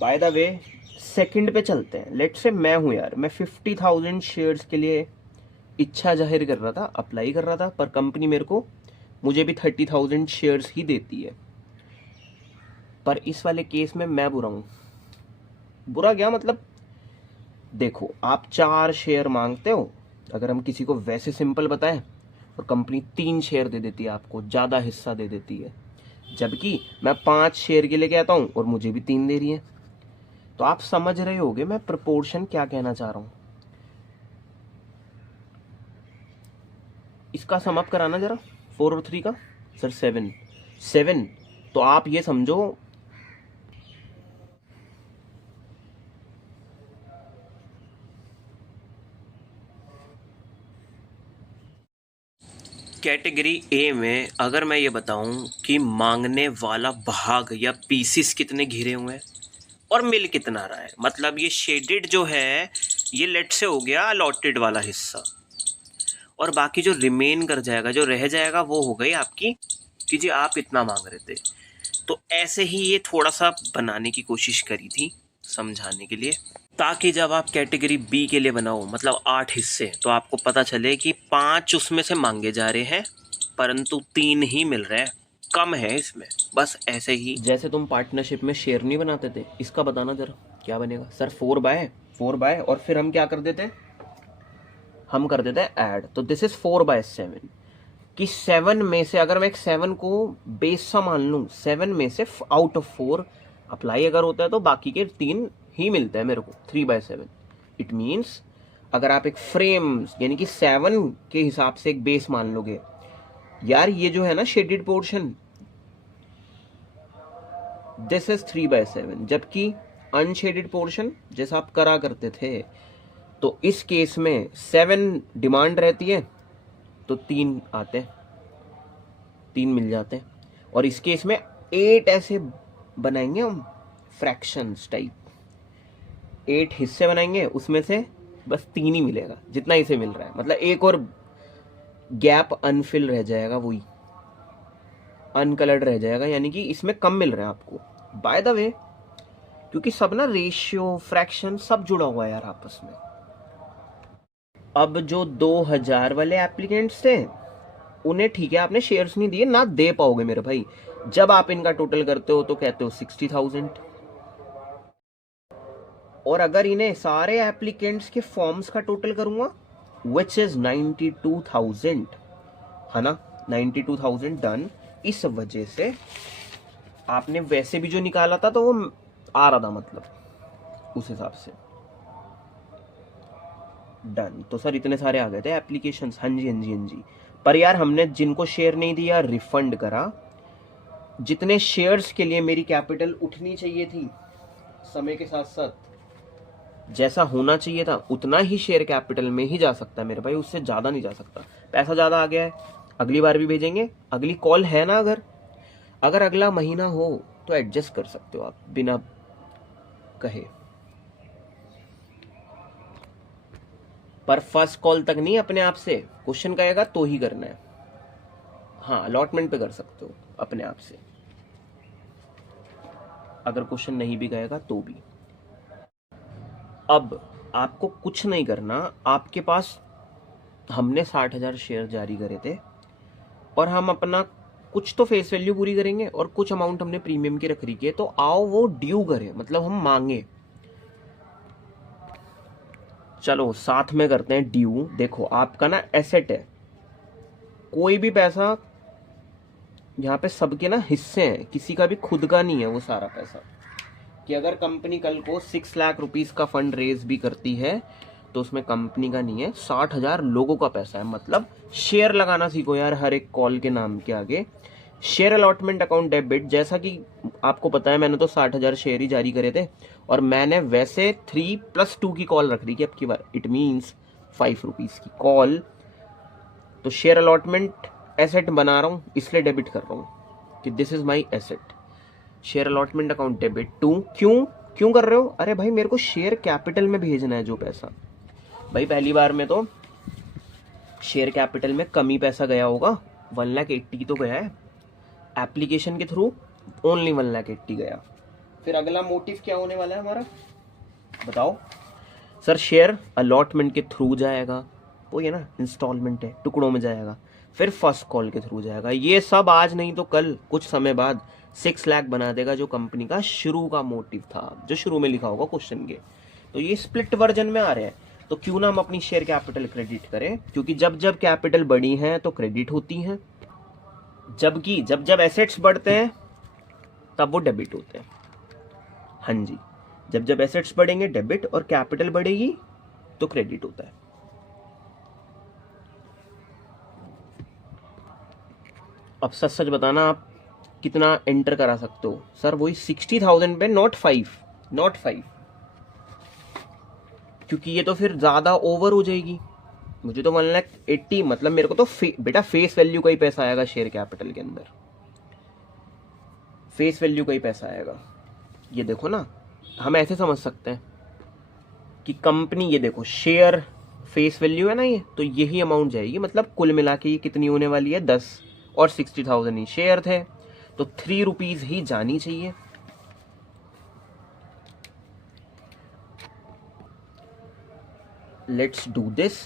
बाय द वे सेकंड पे चलते हैं, लेट से मैं हूं यार, मैं 50,000 शेयर्स के लिए इच्छा जाहिर कर रहा था, अप्लाई कर रहा था, पर कंपनी मेरे को, मुझे भी 30,000 शेयर्स ही देती है। पर इस वाले केस में मैं बुरा हूं। बुरा क्या मतलब, देखो आप 4 शेयर मांगते हो, अगर हम किसी को वैसे सिंपल बताएं, और कंपनी 3 शेयर दे देती है, आपको ज़्यादा हिस्सा दे देती है, जबकि मैं 5 शेयर के लेके आता हूं और मुझे भी 3 दे रही है। तो आप समझ रहे होगे मैं प्रोपोर्शन क्या कहना चाह रहा हूं। इसका सम अप कराना जरा, 4 और 3 का। सर 7। तो आप ये समझो कैटेगरी ए में अगर मैं ये बताऊं कि मांगने वाला भाग या पीसीस कितने घिरे हुए हैं और मिल कितना रहा है, मतलब ये शेडेड जो है ये लेट से हो गया अलॉटेड वाला हिस्सा, और बाकी जो रिमेन कर जाएगा, जो रह जाएगा, वो हो गई आपकी कि जी आप इतना मांग रहे थे। तो ऐसे ही ये थोड़ा सा बनाने की कोशिश करी थी समझाने के लिए, ताकि जब आप कैटेगरी बी के लिए बनाओ, मतलब 8 हिस्से, तो आपको पता चले कि 5 उसमें से मांगे जा रहे हैं परंतु 3 ही मिल रहे हैं, कम है इसमें। बस ऐसे ही जैसे तुम पार्टनरशिप में शेयर नहीं बनाते थे, इसका बताना जरा क्या बनेगा। सर 4/4 और फिर हम क्या कर देते हैं, हम कर देते हैं ऐड। तो दिस इज 4/7 कि 7 में से अगर मैं एक 7 को बेस सा मान लूँ, 7 में से आउट ऑफ 4 अप्लाई अगर होता है तो बाकी के 3 ही मिलते हैं मेरे को, 3/7। इट मीन्स अगर आप एक फ्रेम यानी कि 7 के हिसाब से एक बेस मान लोगे, यार ये जो है ना शेडेड पोर्शन, दिस इज 3/7, जबकि अनशेडेड पोर्शन जैसा आप करा करते थे, तो इस केस में 7 डिमांड रहती है तो 3 आते हैं, 3 मिल जाते हैं। और इस केस में 8 ऐसे बनाएंगे हम फ्रैक्शंस टाइप, 8 हिस्से बनाएंगे, उसमें से बस 3 ही मिलेगा जितना इसे मिल रहा है, मतलब एक और गैप अनफिल रह जाएगा, वही अनकलर्ड रह जाएगा, यानी कि इसमें कम मिल रहा है आपको। बाय द वे क्योंकि सब ना रेशियो फ्रैक्शन सब जुड़ा हुआ है यार आपस में। अब जो 2000 वाले एप्लीकेंट्स थे उन्हें ठीक है आपने शेयर्स नहीं दिए, ना दे पाओगे मेरे भाई। जब आप इनका टोटल करते हो तो कहते हो 60,000, और अगर इन्हें सारे एप्लीकेंट्स के फॉर्म्स का टोटल करूंगा विच इज 92,000, है ना, 92,000 डन। इस वजह से आपने वैसे भी जो निकाला था तो वो आ रहा था, मतलब उस हिसाब से डन। तो सर इतने सारे आ गए थे एप्लीकेशंस, हाँ जी हाँ जी हाँ जी। पर यार हमने जिनको शेयर नहीं दिया रिफंड करा। जितने शेयर्स के लिए मेरी कैपिटल उठनी चाहिए थी समय के साथ साथ, जैसा होना चाहिए था उतना ही शेयर कैपिटल में ही जा सकता है मेरे भाई, उससे ज़्यादा नहीं जा सकता। पैसा ज़्यादा आ गया है, अगली बार भी भेजेंगे। अगली कॉल है ना, अगर अगला महीना हो तो एडजस्ट कर सकते हो आप बिना कहे, पर फर्स्ट कॉल तक नहीं, अपने आप से क्वेश्चन कहेगा तो ही करना है। हाँ अलॉटमेंट पे कर सकते हो अपने आप से, अगर क्वेश्चन नहीं भी कहेगा तो भी। अब आपको कुछ नहीं करना, आपके पास हमने 60,000 शेयर जारी करे थे और हम अपना कुछ तो फेस वैल्यू पूरी करेंगे और कुछ अमाउंट हमने प्रीमियम की रख रही है, तो आओ वो ड्यू करें, मतलब हम मांगे। चलो साथ में करते हैं ड्यू। देखो आपका ना एसेट है, कोई भी पैसा यहाँ पे सबके ना हिस्से हैं, किसी का भी खुद का नहीं है वो सारा पैसा। कि अगर कंपनी कल को 6 लाख रुपीस का फंड रेज भी करती है तो उसमें कंपनी का नहीं है, 60,000 लोगों का पैसा है। मतलब शेयर लगाना सीखो यार हर एक कॉल के नाम के आगे। शेयर अलॉटमेंट अकाउंट डेबिट, जैसा कि आपको पता है मैंने तो 60,000 शेयर ही जारी करे थे और मैंने वैसे 3+2 की कॉल रख रही थी अब की बार, इट मीन्स 5 रुपीज़ की कॉल। तो शेयर अलॉटमेंट एसेट बना रहा हूँ इसलिए डेबिट कर रहा हूँ कि this is my asset. Share allotment account debit to, क्यों कर रहे हो? अरे भाई मेरे को शेयर कैपिटल में भेजना है जो पैसा। भाई पहली बार में तो शेयर कैपिटल में कम ही पैसा गया होगा, 1,80,000 तो गया है एप्लीकेशन के थ्रू, ओनली 1,80,000 गया। फिर अगला मोटिव क्या होने वाला है हमारा बताओ? सर शेयर अलॉटमेंट के थ्रू जाएगा, वो ये ना इंस्टॉलमेंट है, टुकड़ों में जाएगा। फिर फर्स्ट कॉल के थ्रू जाएगा। ये सब आज नहीं तो कल कुछ समय बाद 6 लाख बना देगा, जो कंपनी का शुरू का मोटिव था, जो शुरू में लिखा होगा क्वेश्चन के। तो ये स्प्लिट वर्जन में आ रहे हैं, तो क्यों ना हम अपनी शेयर कैपिटल क्रेडिट करें, क्योंकि जब कैपिटल बढ़ी है तो क्रेडिट होती है, जबकि जब एसेट्स बढ़ते हैं तब वो डेबिट होते हैं। हाँ जी, जब जब एसेट्स बढ़ेंगे डेबिट और कैपिटल बढ़ेगी तो क्रेडिट होता है। अब सच सच बताना आप कितना एंटर करा सकते हो? सर वही 60,000 पे, नॉट 5, क्योंकि ये तो फिर ज़्यादा ओवर हो जाएगी। मुझे तो 1,80,000, मतलब मेरे को तो बेटा फेस वैल्यू का ही पैसा आएगा शेयर कैपिटल के अंदर, फेस वैल्यू का ही पैसा आएगा। ये देखो ना, हम ऐसे समझ सकते हैं कि कंपनी, ये देखो शेयर फेस वैल्यू है ना, ये तो यही अमाउंट जाएगी, मतलब कुल मिला के ये कितनी होने वाली है 10, और 60,000 ही शेयर थे तो 3 रुपीज ही जानी चाहिए। Let's do this.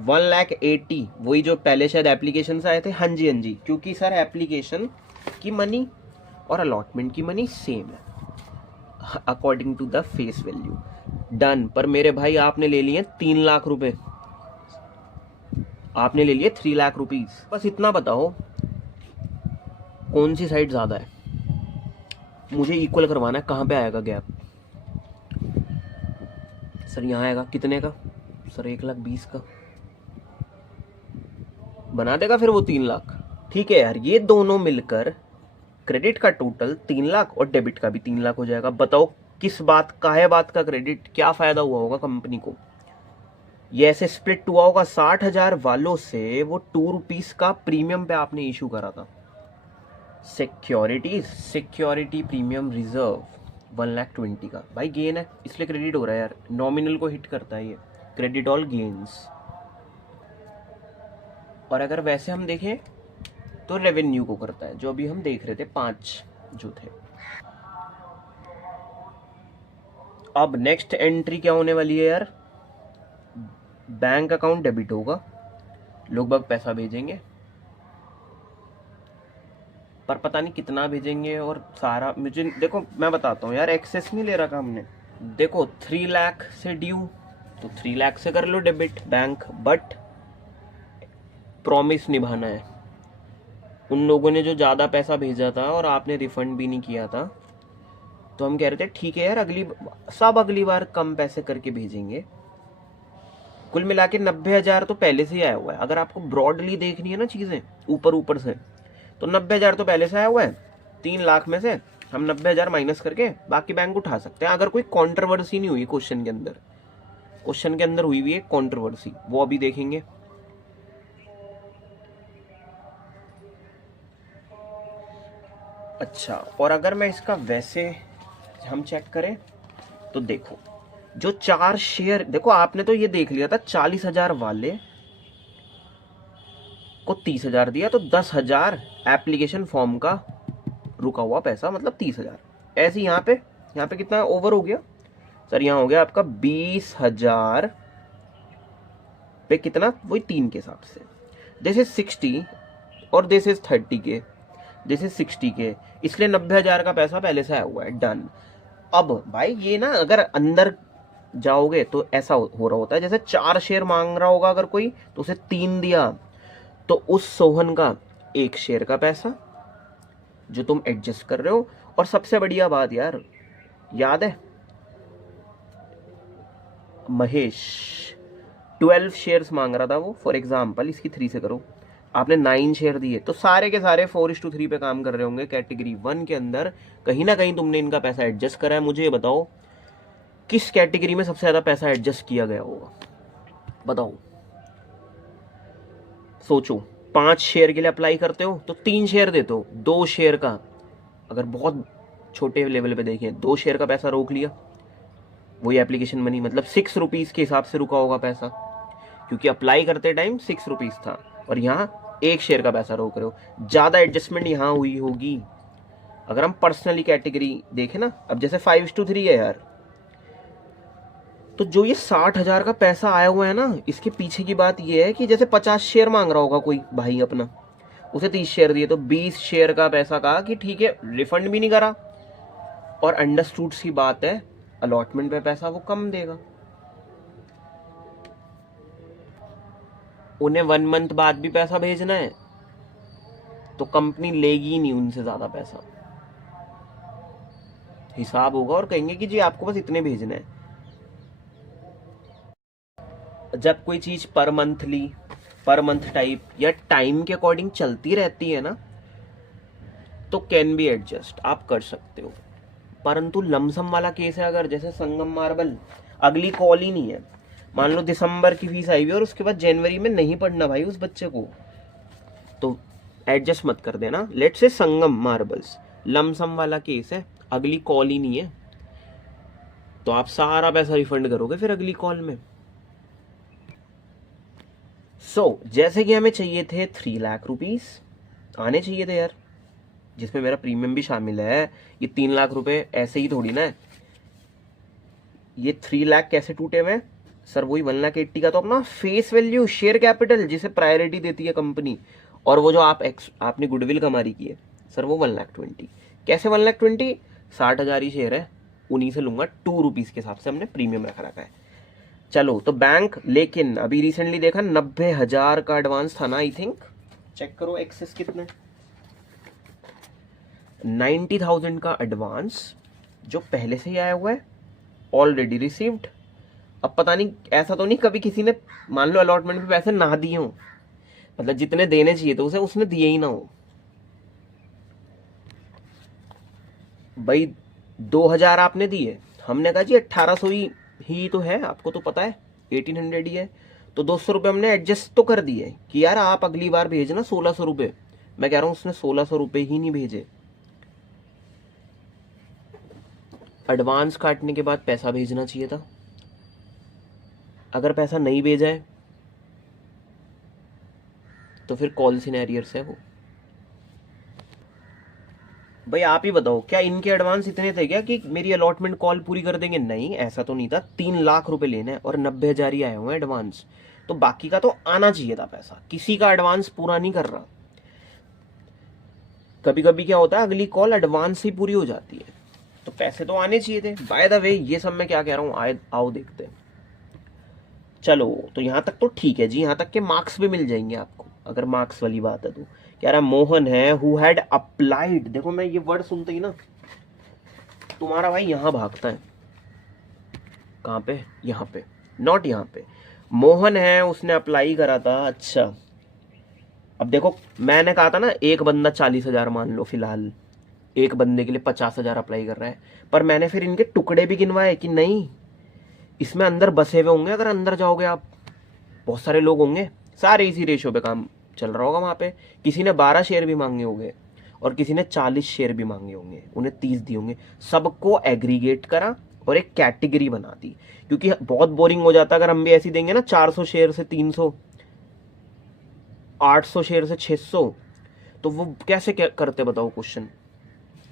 1,80,000 वही जो पहले शायद एप्लीकेशन से आए थे। हाँ जी हाँ जी, क्योंकि सर एप्लीकेशन की मनी और अलॉटमेंट की मनी सेम है according to the face value. Done. पर मेरे भाई आपने ले लिए 3 लाख रुपए, आपने ले लिए 3 लाख रुपीज। बस इतना बताओ कौन सी साइड ज्यादा है, मुझे इक्वल करवाना है। कहाँ पे आएगा गैप? सर यहाँ आएगा कितने का? सर 1,20,000 का बना देगा फिर वो 3 लाख। ठीक है यार, ये दोनों मिलकर क्रेडिट का टोटल 3 लाख और डेबिट का भी 3 लाख हो जाएगा। बताओ किस बात का है, बात का क्रेडिट, क्या फायदा हुआ होगा कंपनी को? ये ऐसे स्प्लिट हुआ होगा 60,000 वालों से, वो 2 रुपीज का प्रीमियम पे आपने इशू करा था। सिक्योरिटी प्रीमियम रिजर्व 1,20,000 का भाई गेन है, इसलिए क्रेडिट हो रहा है यार। नॉमिनल को हिट करता है ये, क्रेडिट ऑल गेन्स। और अगर वैसे हम देखें तो रेवेन्यू को करता है, जो अभी हम देख रहे थे 5 जो थे। अब नेक्स्ट एंट्री क्या होने वाली है यार? बैंक अकाउंट डेबिट होगा, लोग बाग पैसा भेजेंगे, पर पता नहीं कितना भेजेंगे। और सारा मुझे देखो, मैं बताता हूँ यार, एक्सेस नहीं ले रखा हमने। देखो 3 लाख से ड्यू, तो 3 लाख से कर लो डेबिट बैंक, बट प्रॉमिस निभाना है। उन लोगों ने जो ज़्यादा पैसा भेजा था और आपने रिफंड भी नहीं किया था, तो हम कह रहे थे ठीक है यार, अगली बार कम पैसे करके भेजेंगे। कुल मिला के 90,000 तो पहले से ही आया हुआ है। अगर आपको ब्रॉडली देखनी है ना चीज़ें ऊपर से, तो 90,000 तो पहले से आया हुआ है। 3 लाख में से हम 90,000 माइनस करके बाकी बैंक उठा सकते हैं, अगर कोई कंट्रोवर्सी नहीं हुई क्वेश्चन के अंदर। क्वेश्चन के अंदर हुई है कंट्रोवर्सी, वो अभी देखेंगे। अच्छा, और अगर मैं इसका वैसे हम चेक करें तो देखो, जो 4 शेयर, देखो आपने तो ये देख लिया था 40,000 वाले को 30,000 दिया, तो 10,000 एप्लीकेशन फॉर्म का रुका हुआ पैसा, मतलब 30,000। ऐसे यहाँ पे कितना ओवर हो गया सर? यहाँ हो गया आपका 20,000 पे कितना, वही 3 के हिसाब से। दिस इज 60 और this is 30K, this is 60K, इसलिए 90,000 का पैसा पहले से आया हुआ है। डन। अब भाई ये ना, अगर अंदर जाओगे तो ऐसा हो रहा होता है, जैसे 4 शेयर मांग रहा होगा अगर कोई, तो उसे 3 दिया, तो उस सोहन का 1 शेयर का पैसा जो तुम एडजस्ट कर रहे हो। और सबसे बढ़िया बात यार, याद है महेश 12 शेयर्स मांग रहा था वो, फॉर एग्जाम्पल, इसकी 3 से करो, आपने 9 शेयर दिए, तो सारे के सारे 4:3 पे काम कर रहे होंगे कैटेगरी 1 के अंदर। कहीं ना कहीं तुमने इनका पैसा एडजस्ट करा है। मुझे ये बताओ किस कैटेगरी में सबसे ज्यादा पैसा एडजस्ट किया गया होगा? बताओ, सोचो। 5 शेयर के लिए अप्लाई करते हो तो 3 शेयर देते हो, 2 शेयर का, अगर बहुत छोटे लेवल पे देखें, 2 शेयर का पैसा रोक लिया, वही एप्लीकेशन मनी, मतलब 6 रुपीज के हिसाब से रुका होगा पैसा, क्योंकि अप्लाई करते टाइम 6 रुपीज था, और यहाँ 1 शेयर का पैसा रोक रहे हो। ज्यादा एडजस्टमेंट यहाँ हुई होगी। अगर हम पर्सनली कैटेगरी देखें ना, अब जैसे 5:3 है यार, तो जो ये 60,000 का पैसा आया हुआ है ना, इसके पीछे की बात ये है कि जैसे 50 शेयर मांग रहा होगा कोई भाई अपना, उसे 30 शेयर दिए, तो 20 शेयर का पैसा कहा कि ठीक है, रिफंड भी नहीं करा, और अंडरस्टूड सी बात है, अलॉटमेंट पे पैसा वो कम देगा। उन्हें 1 मंथ बाद भी पैसा भेजना है, तो कंपनी लेगी ही नहीं उनसे ज्यादा पैसा। हिसाब होगा और कहेंगे कि जी आपको बस इतने भेजने हैं। जब कोई चीज पर मंथ टाइप या टाइम के अकॉर्डिंग चलती रहती है ना, तो कैन बी एडजस्ट, आप कर सकते हो। परंतु लमसम वाला केस है, अगर जैसे संगम मार्बल अगली कॉल ही नहीं है, मान लो दिसंबर की फीस आई हुई और उसके बाद जनवरी में नहीं पढ़ना भाई उस बच्चे को, तो एडजस्ट मत कर देना। लेट से संगम मार्बल्स लमसम वाला केस है, अगली कॉल ही नहीं है, तो आप सारा पैसा रिफंड करोगे फिर अगली कॉल में। जैसे कि हमें चाहिए थे 3 लाख रुपीस, आने चाहिए थे यार, जिसमें मेरा प्रीमियम भी शामिल है। ये 3 लाख रुपए ऐसे ही थोड़ी ना है। ये 3 लाख कैसे टूटे हुए सर? वही 1,80,000 का तो अपना फेस वैल्यू, शेयर कैपिटल जिसे प्रायोरिटी देती है कंपनी, और वो जो आपने गुडविल कमारी की है सर, वो 1,20,000। कैसे 1,20,000? 60,000 ही शेयर है, उन्हीं से लूंगा 2 रुपीज के हिसाब से हमने प्रीमियम रखा है। चलो तो बैंक, लेकिन अभी रिसेंटली देखा 90,000 का एडवांस था ना, आई थिंक, चेक करो एक्सेस कितने, 90,000 का एडवांस जो पहले से ही आया हुआ है, ऑलरेडी रिसीव्ड। अब पता नहीं, ऐसा तो नहीं कभी किसी ने मान लो अलॉटमेंट पे पैसे ना दिए हो, मतलब जितने देने चाहिए तो उसे उसने दिए ही ना हो। भाई 2,000 आपने दिए, हमने कहा जी 1,800 ही तो है, आपको तो पता है 1,800 ही है, तो 200 रुपये हमने एडजस्ट तो कर दिए कि यार आप अगली बार भेजना 1,600 रुपये। मैं कह रहा हूं उसने 1,600 रुपये ही नहीं भेजे। एडवांस काटने के बाद पैसा भेजना चाहिए था। अगर पैसा नहीं भेजा है तो फिर कॉल सिनेरियर्स है वो। भाई आप ही बताओ, क्या इनके एडवांस इतने थे क्या कि मेरी अलॉटमेंट कॉल पूरी कर देंगे? नहीं, ऐसा तो नहीं था। 3 लाख रुपए लेने और 90,000 ही आए हुए एडवांस, तो बाकी का तो आना चाहिए था पैसा। किसी का एडवांस पूरा नहीं कर रहा। कभी कभी क्या होता है, अगली कॉल एडवांस ही पूरी हो जाती है, तो पैसे तो आने चाहिए थे। बाय द वे ये सब मैं क्या कह रहा हूँ, आओ देखते हैं। चलो तो यहाँ तक तो ठीक है जी, यहाँ तक के मार्क्स भी मिल जाएंगे आपको, अगर मार्क्स वाली बात है तो। कह रहा मोहन है हु हैड अप्लाइड, देखो मैं ये वर्ड सुनते ही ना तुम्हारा भाई यहाँ भागता है। कहाँ पे? यहाँ पे, नॉट यहाँ पे। मोहन है, उसने अप्लाई करा था। अच्छा, अब देखो मैंने कहा था ना एक बंदा 40,000 मान लो, फिलहाल एक बंदे के लिए 50,000 अप्लाई कर रहा है, पर मैंने फिर इनके टुकड़े भी गिनवाए कि नहीं इसमें अंदर बसे हुए होंगे। अगर अंदर जाओगे आप, बहुत सारे लोग होंगे, सारे इसी रेशो पे काम चल रहा होगा वहाँ पे। किसी ने 12 शेयर भी मांगे होंगे और किसी ने 40 शेयर भी मांगे होंगे, उन्हें 30 दिए होंगे। सबको एग्रीगेट करा और एक कैटेगरी बना दी, क्योंकि बहुत बोरिंग हो जाता अगर हम भी ऐसी देंगे ना 400 शेयर से 300, 800 शेयर से 600, तो वो कैसे करते बताओ क्वेश्चन।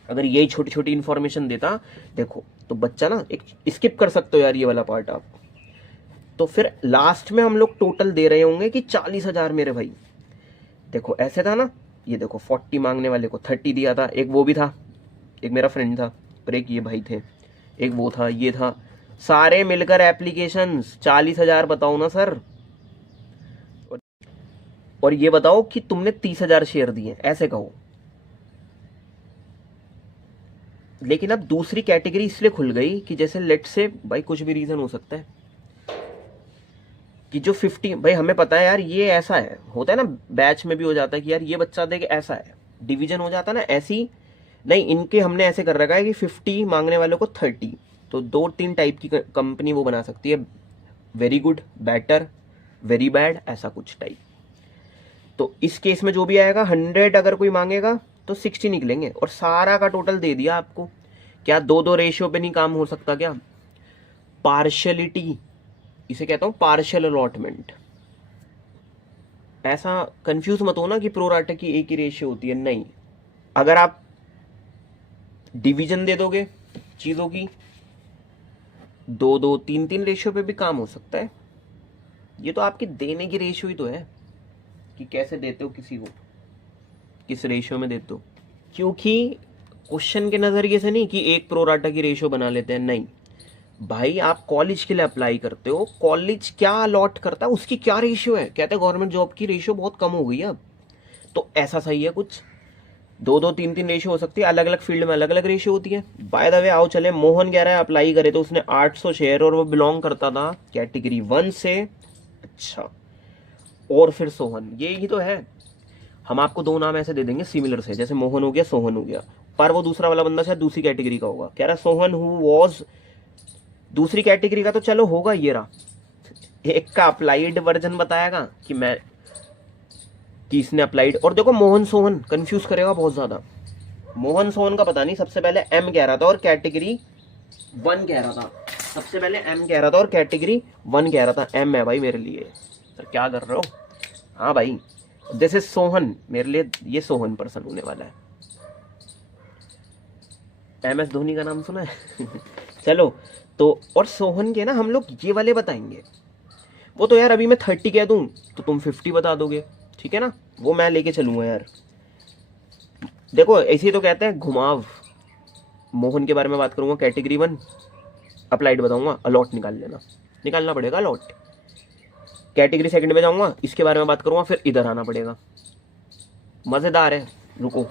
अगर यही छोटी छोटी इन्फॉर्मेशन देता, देखो तो बच्चा ना एक स्किप कर सकते हो यार ये वाला पार्ट आप। तो फिर लास्ट में हम लोग टोटल दे रहे होंगे कि 40,000 मेरे भाई। देखो ऐसे था ना, ये देखो 40 मांगने वाले को 30 दिया था, एक वो भी था, एक मेरा फ्रेंड था, और एक ये भाई थे, एक वो था, ये था, सारे मिलकर एप्लीकेशंस 40,000 बताओ ना सर। और ये बताओ कि तुमने 30,000 शेयर दिए, ऐसे कहो। लेकिन अब दूसरी कैटेगरी इसलिए खुल गई कि जैसे लेट से भाई कुछ भी रीजन हो सकता है कि जो 50, भाई हमें पता है यार ये ऐसा है, होता है ना बैच में भी हो जाता है कि यार ये बच्चा देख ऐसा है, डिवीजन हो जाता है ना ऐसी। नहीं, इनके हमने ऐसे कर रखा है कि 50 मांगने वालों को 30, तो 2-3 टाइप की कंपनी वो बना सकती है, very good, better, very bad, ऐसा कुछ टाइप। तो इस केस में जो भी आएगा 100 अगर कोई मांगेगा तो 60 निकलेंगे, और सारा का टोटल दे दिया आपको। क्या 2-2 रेशियो पे नहीं काम हो सकता क्या? पार्शियलिटी, इसे कहता हूं पार्शियल अलॉटमेंट। ऐसा कंफ्यूज मत हो ना कि प्रोराटा की एक ही रेशियो होती है, नहीं। अगर आप डिवीजन दे दोगे चीजों की, 2-2, 3-3 रेशियो पे भी काम हो सकता है। ये तो आपकी देने की रेशियो ही तो है कि कैसे देते हो किसी को, किस रेशियो में देते हो। क्योंकि क्वेश्चन के नजरिए से नहीं कि एक प्रोराटा की रेशियो बना लेते हैं, नहीं भाई। आप कॉलेज के लिए अप्लाई करते हो, कॉलेज क्या अलॉट करता है, उसकी क्या रेशियो है। कहते हैं गवर्नमेंट जॉब की रेशियो बहुत कम हो गई है अब, तो ऐसा सही है कुछ। दो दो तीन तीन रेशियो हो सकती है, अलग अलग फील्ड में अलग अलग रेशियो होती है। बाय द वे आओ चले, मोहन कह रहा है अप्लाई करे तो उसने 800 शेयर और वो बिलोंग करता था कैटेगरी 1 से। अच्छा, और फिर सोहन, ये ही तो है। हम आपको दो नाम ऐसे दे देंगे सिमिलर से, जैसे मोहन हो गया सोहन हो गया, पर वो दूसरा वाला बंदा शायद दूसरी कैटेगरी का होगा। कह रहा सोहन हु वॉज दूसरी कैटेगरी का, तो चलो होगा ये रहा। एक का अप्लाइड वर्जन बताएगा कि इसने अप्लाइड, और देखो मोहन सोहन कंफ्यूज करेगा बहुत ज्यादा। मोहन सोहन का पता नहीं, सबसे पहले एम कह रहा था और कैटेगरी 1 कह रहा था। सबसे पहले एम कह रहा था और कैटेगरी 1 कह रहा था। एम है भाई मेरे लिए, सर क्या कर रहे हो? हाँ भाई, दिस इज सोहन, मेरे लिए ये सोहन पर्सन होने वाला है। MS धोनी का नाम सुना है? चलो तो, और सोहन के ना हम लोग ये वाले बताएंगे। वो तो यार अभी मैं 30 कह दूं तो तुम 50 बता दोगे, ठीक है ना? वो मैं लेके चलूंगा यार। देखो ऐसे ही तो कहते हैं घुमाव। मोहन के बारे में बात करूंगा कैटेगरी 1, अप्लाइड बताऊंगा, अलॉट निकाल लेना, निकालना पड़ेगा अलॉट। कैटेगरी 2 में जाऊंगा, इसके बारे में बात करूंगा, फिर इधर आना पड़ेगा। मजेदार है, रुको।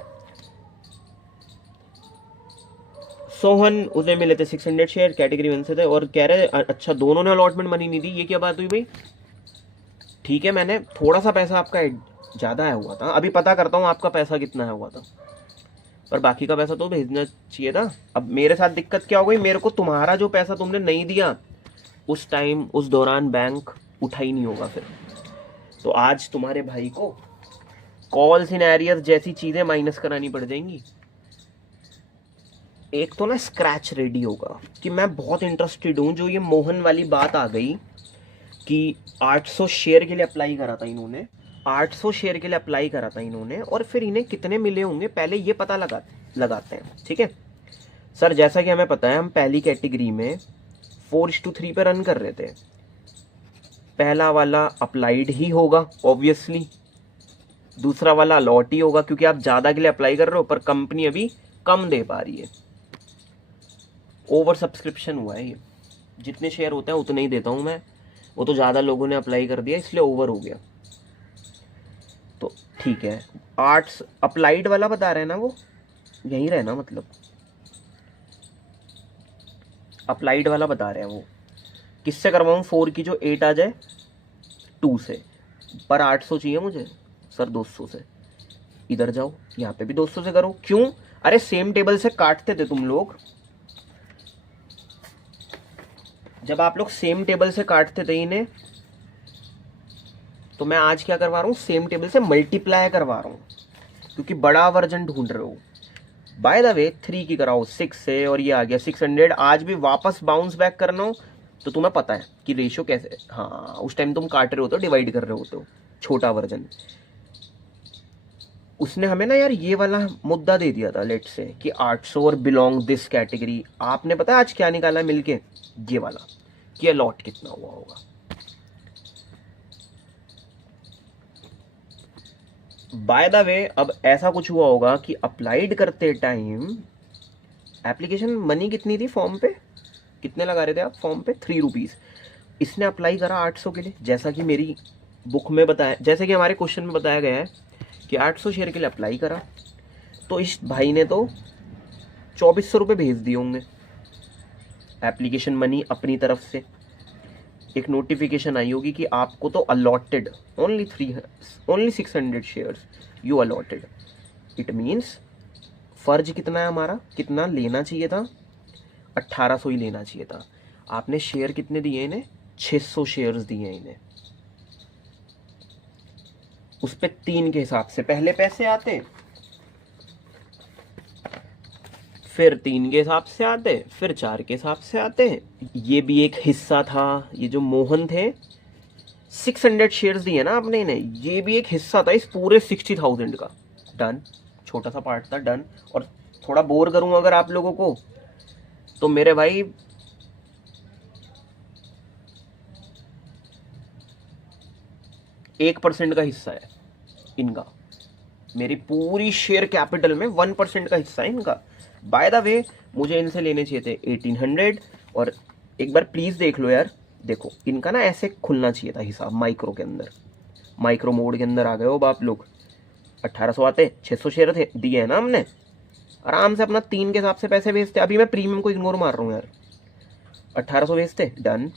सोहन उसे मिले थे 600 शेयर, कैटेगरी 1 से थे, और कह रहे अच्छा दोनों ने अलॉटमेंट मनी नहीं दी, ये क्या बात हुई भाई? ठीक है, मैंने थोड़ा सा पैसा आपका ज़्यादा आया हुआ था, अभी पता करता हूँ आपका पैसा कितना आया हुआ था, पर बाकी का पैसा तो भेजना चाहिए था। अब मेरे साथ दिक्कत क्या हो गई, मेरे को तुम्हारा जो पैसा तुमने नहीं दिया उस टाइम, उस दौरान बैंक उठा ही नहीं होगा फिर। तो आज तुम्हारे भाई को कॉल्स इन एरियर्स जैसी चीज़ें माइनस करानी पड़ जाएंगी। एक तो ना स्क्रैच रेडी होगा कि मैं बहुत इंटरेस्टेड हूँ। जो ये मोहन वाली बात आ गई कि 800 शेयर के लिए अप्लाई करा था इन्होंने, 800 शेयर के लिए अप्लाई करा था इन्होंने, और फिर इन्हें कितने मिले होंगे पहले ये पता लगाते हैं, ठीक है सर? जैसा कि हमें पता है, हम पहली कैटेगरी में 4:3 पे रन कर रहे थे। पहला वाला अप्लाइड ही होगा ऑब्वियसली, दूसरा वाला अलॉट ही होगा, क्योंकि आप ज़्यादा के लिए अप्लाई कर रहे हो पर कंपनी अभी कम दे पा रही है। ओवर सब्सक्रिप्शन हुआ है ये, जितने शेयर होते हैं उतने ही देता हूँ मैं, वो तो ज़्यादा लोगों ने अप्लाई कर दिया इसलिए ओवर हो गया। तो ठीक है, आर्ट्स अप्लाइड वाला बता रहे हैं ना, वो यहीं रहना, मतलब अप्लाइड वाला बता रहे हैं वो। किससे करवाऊँ 4 की जो 8 आ जाए 2 से, पर 800 चाहिए मुझे सर 200 से। इधर जाओ, यहाँ पे भी 200 से करो। क्यों? अरे सेम टेबल से काटते थे तुम लोग, जब आप लोग सेम टेबल से काटते थे इन्हें, तो मैं आज क्या करवा रहा हूँ, सेम टेबल से मल्टीप्लाई करवा रहा हूँ, क्योंकि बड़ा वर्जन ढूंढ रहे हो। बाय द वे 3 की कराओ 6 से, और ये आ गया 600। आज भी वापस बाउंस बैक करना हो तो तुम्हें पता है कि रेशियो कैसे, हाँ उस टाइम तुम काट रहे होते हो, डिवाइड कर रहे होते हो, छोटा वर्जन। उसने हमें ना यार ये वाला मुद्दा दे दिया था, लेट से कि 800 और बिलोंग दिस कैटेगरी। आपने पता है आज क्या निकाला मिलके? ये वाला कि अलॉट कितना हुआ होगा। बाय द वे अब ऐसा कुछ हुआ होगा कि अप्लाइड करते टाइम एप्लीकेशन मनी कितनी थी फॉर्म पे, कितने लगा रहे थे आप फॉर्म पे? 3 रुपीज़। इसने अप्लाई करा 800 के लिए, जैसा कि मेरी बुक में बताया, जैसे कि हमारे क्वेश्चन में बताया गया है कि 800 शेयर के लिए अप्लाई करा। तो इस भाई ने तो 2400 रुपये भेज दिए होंगे एप्लीकेशन मनी अपनी तरफ से। एक नोटिफिकेशन आई होगी कि आपको तो allotted only 600 shares you allotted. It means फर्ज कितना है हमारा, कितना लेना चाहिए था? 1800 ही लेना चाहिए था। आपने शेयर कितने दिए इन्हें? 600 शेयर्स दिए इन्हें। उस पे 3 के हिसाब से पहले पैसे आते, फिर 3 के हिसाब से आते, फिर 4 के हिसाब से आते। ये भी एक हिस्सा था, ये जो मोहन थे 600 शेयर्स दिए ना आपने इन्हें, ये भी एक हिस्सा था इस पूरे 60,000 का। डन, छोटा सा पार्ट था, डन। और थोड़ा बोर करूंगा अगर आप लोगों को, तो मेरे भाई 1% का हिस्सा है इनका, मेरी पूरी शेयर कैपिटल में 1% का हिस्सा है इनका। बाय द वे मुझे इनसे लेने चाहिए थे 1800। और एक बार प्लीज़ देख लो यार, देखो इनका ना ऐसे खुलना चाहिए था हिसाब, माइक्रो के अंदर, माइक्रो मोड के अंदर आ गए हो अब आप लोग। 1800 आते, 600 शेयर थे, दिए है ना हमने, आराम से अपना 3 के हिसाब से पैसे भेजते। अभी मैं प्रीमियम को इग्नोर मार रहा हूँ यार। 1800 भेजते, डन।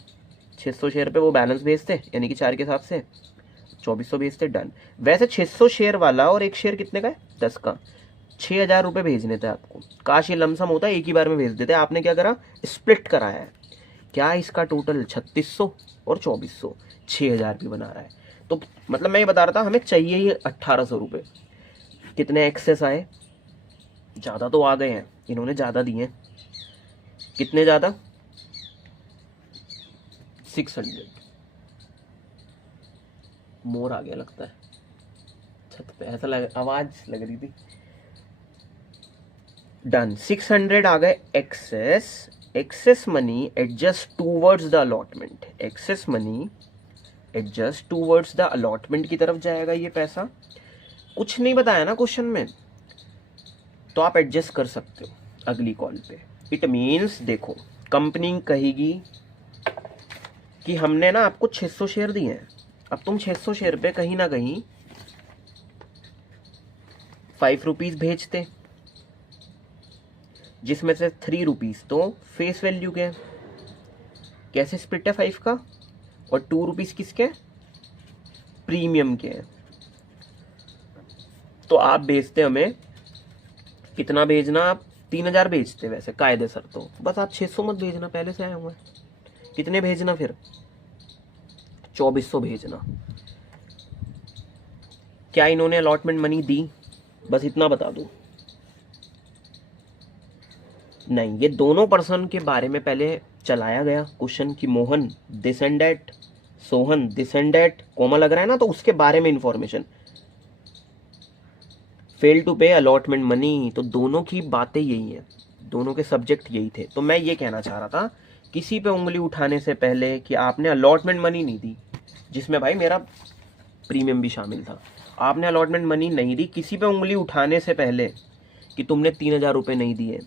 600 शेयर पे वो बैलेंस भेजते, यानी कि 4 के हिसाब से 2400 भेजते, डन। वैसे 600 शेयर वाला और एक शेयर कितने का है, 10 का, 6000 रुपये भेजने थे आपको। काश ये लमसम होता है एक ही बार में भेज देते। आपने क्या करा, स्प्लिट कराया है। क्या इसका टोटल 3600 और 2400, 6000 भी बना रहा है। तो मतलब मैं ये बता रहा था, हमें चाहिए ही 1800 रुपये। कितने एक्सेस आए, ज़्यादा तो आ गए हैं, इन्होंने ज़्यादा दिए हैं। कितने ज़्यादा, 600 मोर आ गया लगता है छत पे, ऐसा लग, आवाज लग रही थी। डन, 600 आ गए excess. Excess money adjust towards the allotment, excess money adjust towards the allotment की तरफ जाएगा ये पैसा। कुछ नहीं बताया ना क्वेश्चन में, तो आप एडजस्ट कर सकते हो अगली कॉल पे। इट मीन्स देखो, कंपनी कहेगी कि हमने ना आपको 600 शेयर दिए हैं, अब तुम 600 शेयर पे कहीं ना कहीं 5 रुपीज़ भेजते, जिसमें से 3 रुपीज़ तो फेस वैल्यू के। कैसे स्प्लिट है 5 का, और 2 रुपीज़ किसके, प्रीमियम के हैं। तो आप भेजते हमें कितना भेजना, आप 3000 भेजते वैसे कायदे सर, तो बस आप 600 मत भेजना, पहले से आए हुए। कितने भेजना फिर, 2400 भेजना। क्या इन्होंने अलॉटमेंट मनी दी, बस इतना बता दूं। नहीं, ये दोनों पर्सन के बारे में पहले चलाया गया क्वेश्चन कि Mohan this and that, Sohan this and that, comma लग रहा है ना, तो उसके बारे में information. Fail to pay allotment money, तो दोनों की बातें यही हैं, दोनों के सब्जेक्ट यही थे। तो मैं ये कहना चाह रहा था, किसी पे उंगली उठाने से पहले कि आपने अलॉटमेंट मनी नहीं दी, जिसमें भाई मेरा प्रीमियम भी शामिल था, आपने अलॉटमेंट मनी नहीं दी, किसी पे उंगली उठाने से पहले कि तुमने 3000 रुपये नहीं दिए,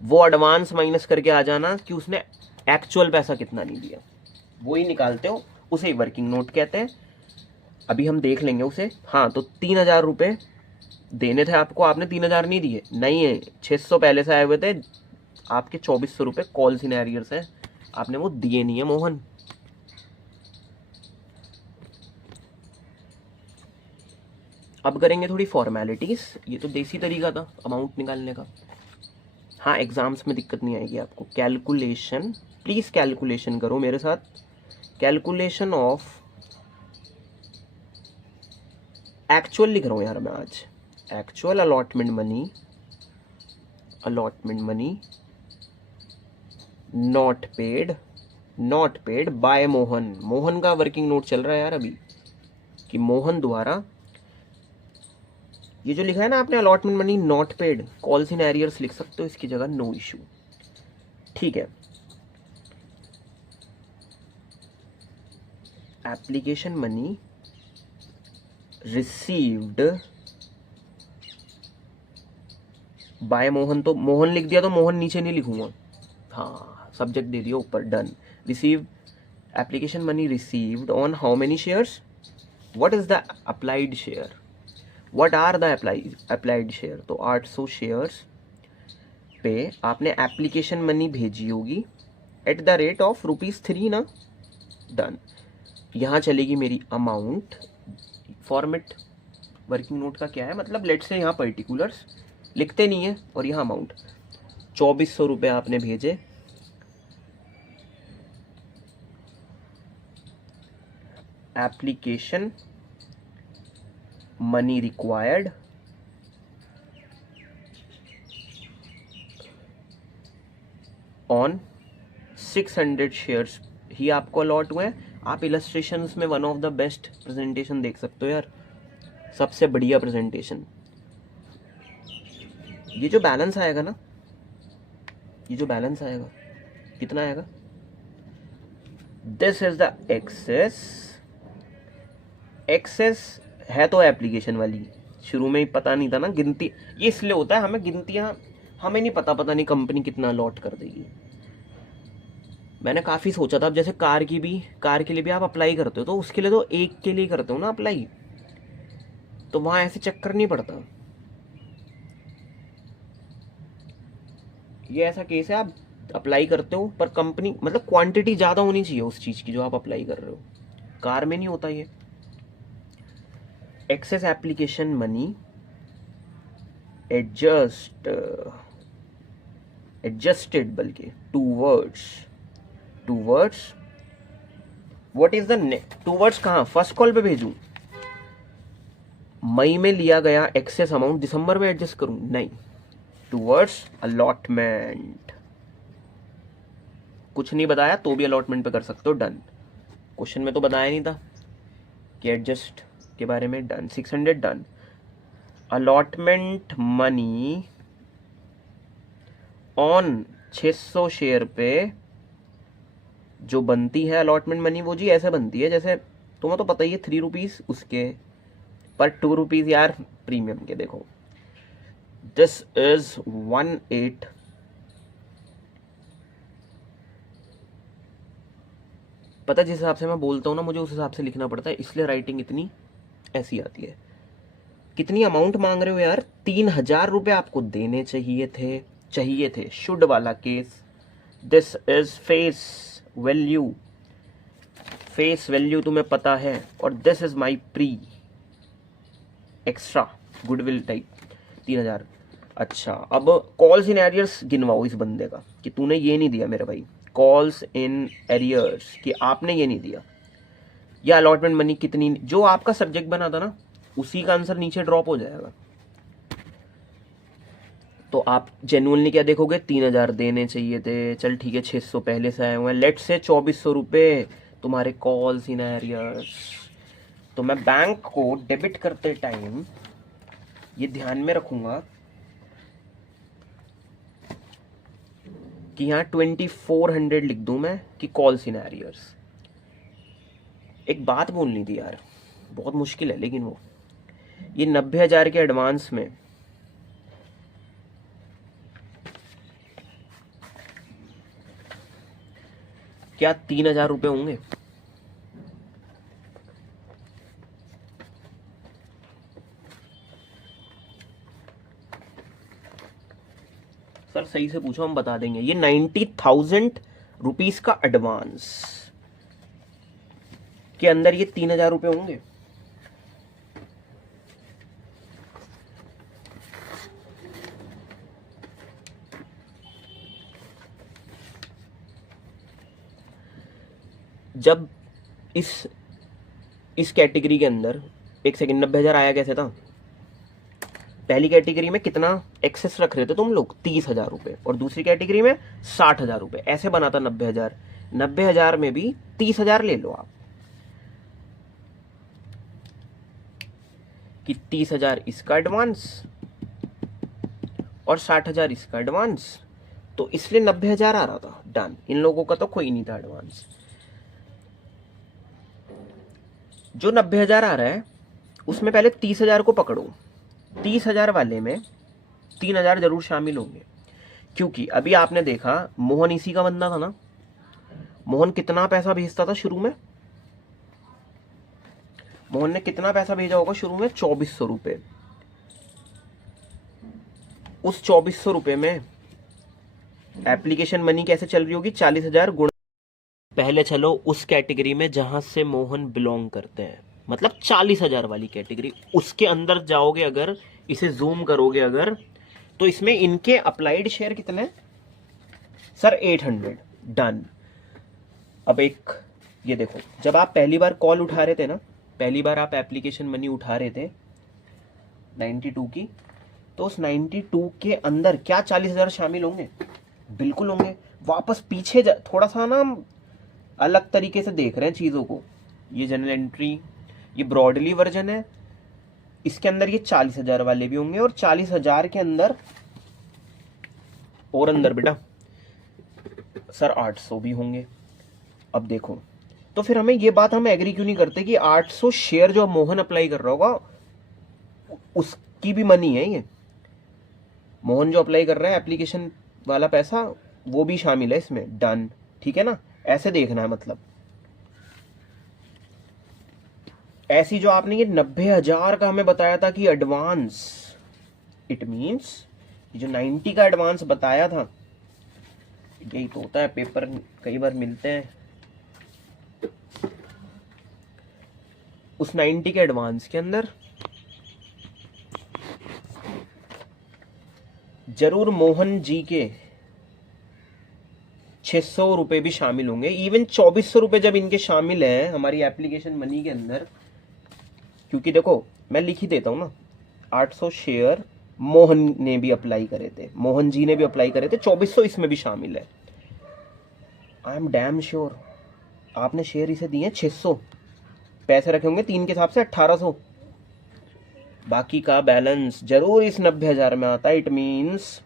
वो एडवांस माइनस करके आ जाना कि उसने एक्चुअल पैसा कितना नहीं दिया, वो ही निकालते हो, उसे ही वर्किंग नोट कहते हैं। अभी हम देख लेंगे उसे। हाँ, तो 3000 रुपये देने थे आपको, आपने 3000 नहीं दिए, नहीं है, 600 पहले से आए हुए थे, आपके 2400 रुपये कॉल सिनेरियर्स हैं, आपने वो दिए नहीं है मोहन। अब करेंगे थोड़ी फॉर्मेलिटीज, ये तो देसी तरीका था अमाउंट निकालने का। हाँ, एग्जाम्स में दिक्कत नहीं आएगी आपको। कैलकुलेशन, प्लीज कैलकुलेशन करो मेरे साथ। कैलकुलेशन ऑफ एक्चुअल लिख रहा हूँ यार मैं आज, actual allotment money, allotment money not paid by Mohan. Mohan का वर्किंग नोट चल रहा है यार अभी, कि मोहन द्वारा, ये जो लिखा है ना आपने allotment money not paid, calls in arrears लिख सकते हो इसकी जगह, नो इशू। ठीक है, application money received by Mohan, तो मोहन लिख दिया, तो मोहन नीचे नहीं लिखूंगा, हाँ सब्जेक्ट दे दिया ऊपर, done. Receive, application money received on how many shares, what is the applied share, what are the applied share, तो 800 शेयर्स पे आपने एप्लीकेशन मनी भेजी होगी एट द रेट ऑफ ₹3 ना, डन। यहाँ चलेगी मेरी अमाउंट, फॉर्मेट वर्किंग नोट का क्या है, मतलब लेट से यहाँ पर्टिकुलर्स लिखते नहीं है, और यहाँ अमाउंट 2400 रुपये आपने भेजे, application money required on 600 shares ही आपको अलॉट हुए हैं। आप इलस्ट्रेशंस में one of the best presentation देख सकते हो यार, सबसे बढ़िया प्रेजेंटेशन। ये जो बैलेंस आएगा ना, ये जो बैलेंस आएगा कितना आएगा, this is the excess. Excess है तो एप्लीकेशन वाली, शुरू में ही पता नहीं था ना गिनती, ये इसलिए होता है, हमें गिनतियाँ हमें नहीं पता, पता नहीं कंपनी कितना अलॉट कर देगी। मैंने काफ़ी सोचा था, अब जैसे कार की भी, कार के लिए भी आप अप्लाई करते हो, तो उसके लिए तो एक के लिए करते हो ना अप्लाई, तो वहां ऐसे चक्कर नहीं पड़ता। ये ऐसा केस है, आप अप्लाई करते हो पर कंपनी मतलब क्वांटिटी ज़्यादा होनी चाहिए उस चीज़ की जो आप अप्लाई कर रहे हो। कार में नहीं होता ये। एक्सेस एप्लीकेशन मनी एडजस्टेड बल्कि towards what is the towards कहाँ, फर्स्ट कॉल पे भेजूं? मई में लिया गया एक्सेस अमाउंट दिसंबर में एडजस्ट करूं? नहीं, टूवर्ड्स अलॉटमेंट। कुछ नहीं बताया तो भी अलॉटमेंट पे कर सकते हो, डन। क्वेश्चन में तो बताया नहीं था कि एडजस्ट के बारे में, done. 600 done. Allotment money on 600 share पे जो बनती है अलॉटमेंट मनी, वो जी ऐसे बनती है जैसे तुम्हें तो पता ही है 3 रुपीज उसके पर 2 रुपीज यार प्रीमियम के। देखो दिस इज 1/8 पता, जिस हिसाब से मैं बोलता हूँ ना मुझे उस हिसाब से लिखना पड़ता है, इसलिए राइटिंग इतनी ऐसी आती है। कितनी अमाउंट मांग रहे हो यार? 3000 रुपये आपको देने चाहिए थे शुड वाला case. This is face value तुम्हें पता है, और this is my pre extra goodwill type 3000। अच्छा, अब कॉल्स इन एरियर्स गिनवाओ इस बंदे का कि तूने ये नहीं दिया मेरे भाई, कॉल्स इन एरियर्स कि आपने ये नहीं दिया, या अलॉटमेंट मनी कितनी, जो आपका सब्जेक्ट बना था ना उसी का आंसर नीचे ड्रॉप हो जाएगा। तो आप जेन्युइनली क्या देखोगे, 3000 देने चाहिए थे, चल ठीक है 600 पहले से आए हुए हैं, लेट से 2400 रुपये तुम्हारे कॉल्स इन एरियर्स। तो मैं बैंक को डेबिट करते टाइम ये ध्यान में रखूंगा कि यहाँ 2400 लिख दूं मैं कि कॉल्स इन एरियर्स। एक बात बोलनी थी यार, बहुत मुश्किल है लेकिन वो, ये 90,000 के एडवांस में क्या 3000 रुपये होंगे? सर सही से पूछो, हम बता देंगे। ये 90,000 रुपीज का एडवांस के अंदर ये 3000 रुपये होंगे? जब इस कैटेगरी के अंदर, एक सेकंड, 90,000 आया कैसे था? पहली कैटेगरी में कितना एक्सेस रख रहे थे तुम लोग? 30,000 रुपये, और दूसरी कैटेगरी में 60,000 रुपये, ऐसे बना था 90,000। 90,000 में भी 30,000 ले लो आप, कि 30,000 इसका एडवांस और 60,000 इसका एडवांस, तो इसलिए 90,000 आ रहा था, डन। इन लोगों का तो कोई नहीं था एडवांस। जो 90,000 आ रहा है उसमें पहले 30,000 को पकड़ो। 30,000 वाले में 3,000 जरूर शामिल होंगे, क्योंकि अभी आपने देखा मोहन इसी का बंदा था ना। मोहन कितना पैसा भेजता था शुरू में? मोहन ने कितना पैसा भेजा होगा शुरू में? 2400 रुपये। उस 2400 रुपये में एप्लीकेशन मनी कैसे चल रही होगी? 40,000 गुणा, पहले चलो उस कैटेगरी में जहां से मोहन बिलोंग करते हैं, मतलब 40,000 वाली कैटेगरी, उसके अंदर जाओगे अगर, इसे जूम करोगे अगर, तो इसमें इनके अप्लाइड शेयर कितने? Sir 800, done. अब एक ये देखो, जब आप पहली बार कॉल उठा रहे थे ना, पहली बार आप एप्लीकेशन मनी उठा रहे थे 92 की, तो उस 92 के अंदर क्या 40,000 शामिल होंगे? बिल्कुल होंगे। वापस पीछे थोड़ा सा ना अलग तरीके से देख रहे हैं चीज़ों को। ये जनरल एंट्री, ये ब्रॉडली वर्जन है, इसके अंदर ये 40,000 वाले भी होंगे, और 40,000 के अंदर और अंदर बेटा सर 800 भी होंगे। अब देखो, तो फिर हमें ये बात हम एग्री क्यों नहीं करते कि 800 शेयर जो मोहन अप्लाई कर रहा होगा उसकी भी मनी है ये? मोहन जो अप्लाई कर रहा है एप्लीकेशन वाला पैसा, वो भी शामिल है इसमें, डन। ठीक है ना, ऐसे देखना है मतलब। ऐसी जो आपने ये 90,000 का हमें बताया था कि एडवांस, इट मीन्स जो 90 का एडवांस बताया था, यही तो होता है, पेपर कई बार मिलते हैं, उस 90 के एडवांस के अंदर जरूर मोहन जी के 600 रुपए भी शामिल होंगे। इवन 2400 रुपए जब इनके शामिल है हमारी एप्लीकेशन मनी के अंदर, क्योंकि देखो मैं लिख ही देता हूं ना, 800 शेयर मोहन ने भी अप्लाई करे थे, मोहन जी ने भी अप्लाई करे थे, 2400 इसमें भी शामिल है। आई एम डैम श्योर आपने शेयर इसे दिए 600, पैसे रखे होंगे 3 के हिसाब से 1800, बाकी का बैलेंस जरूर इस 90,000 में आता है। इट मीन्स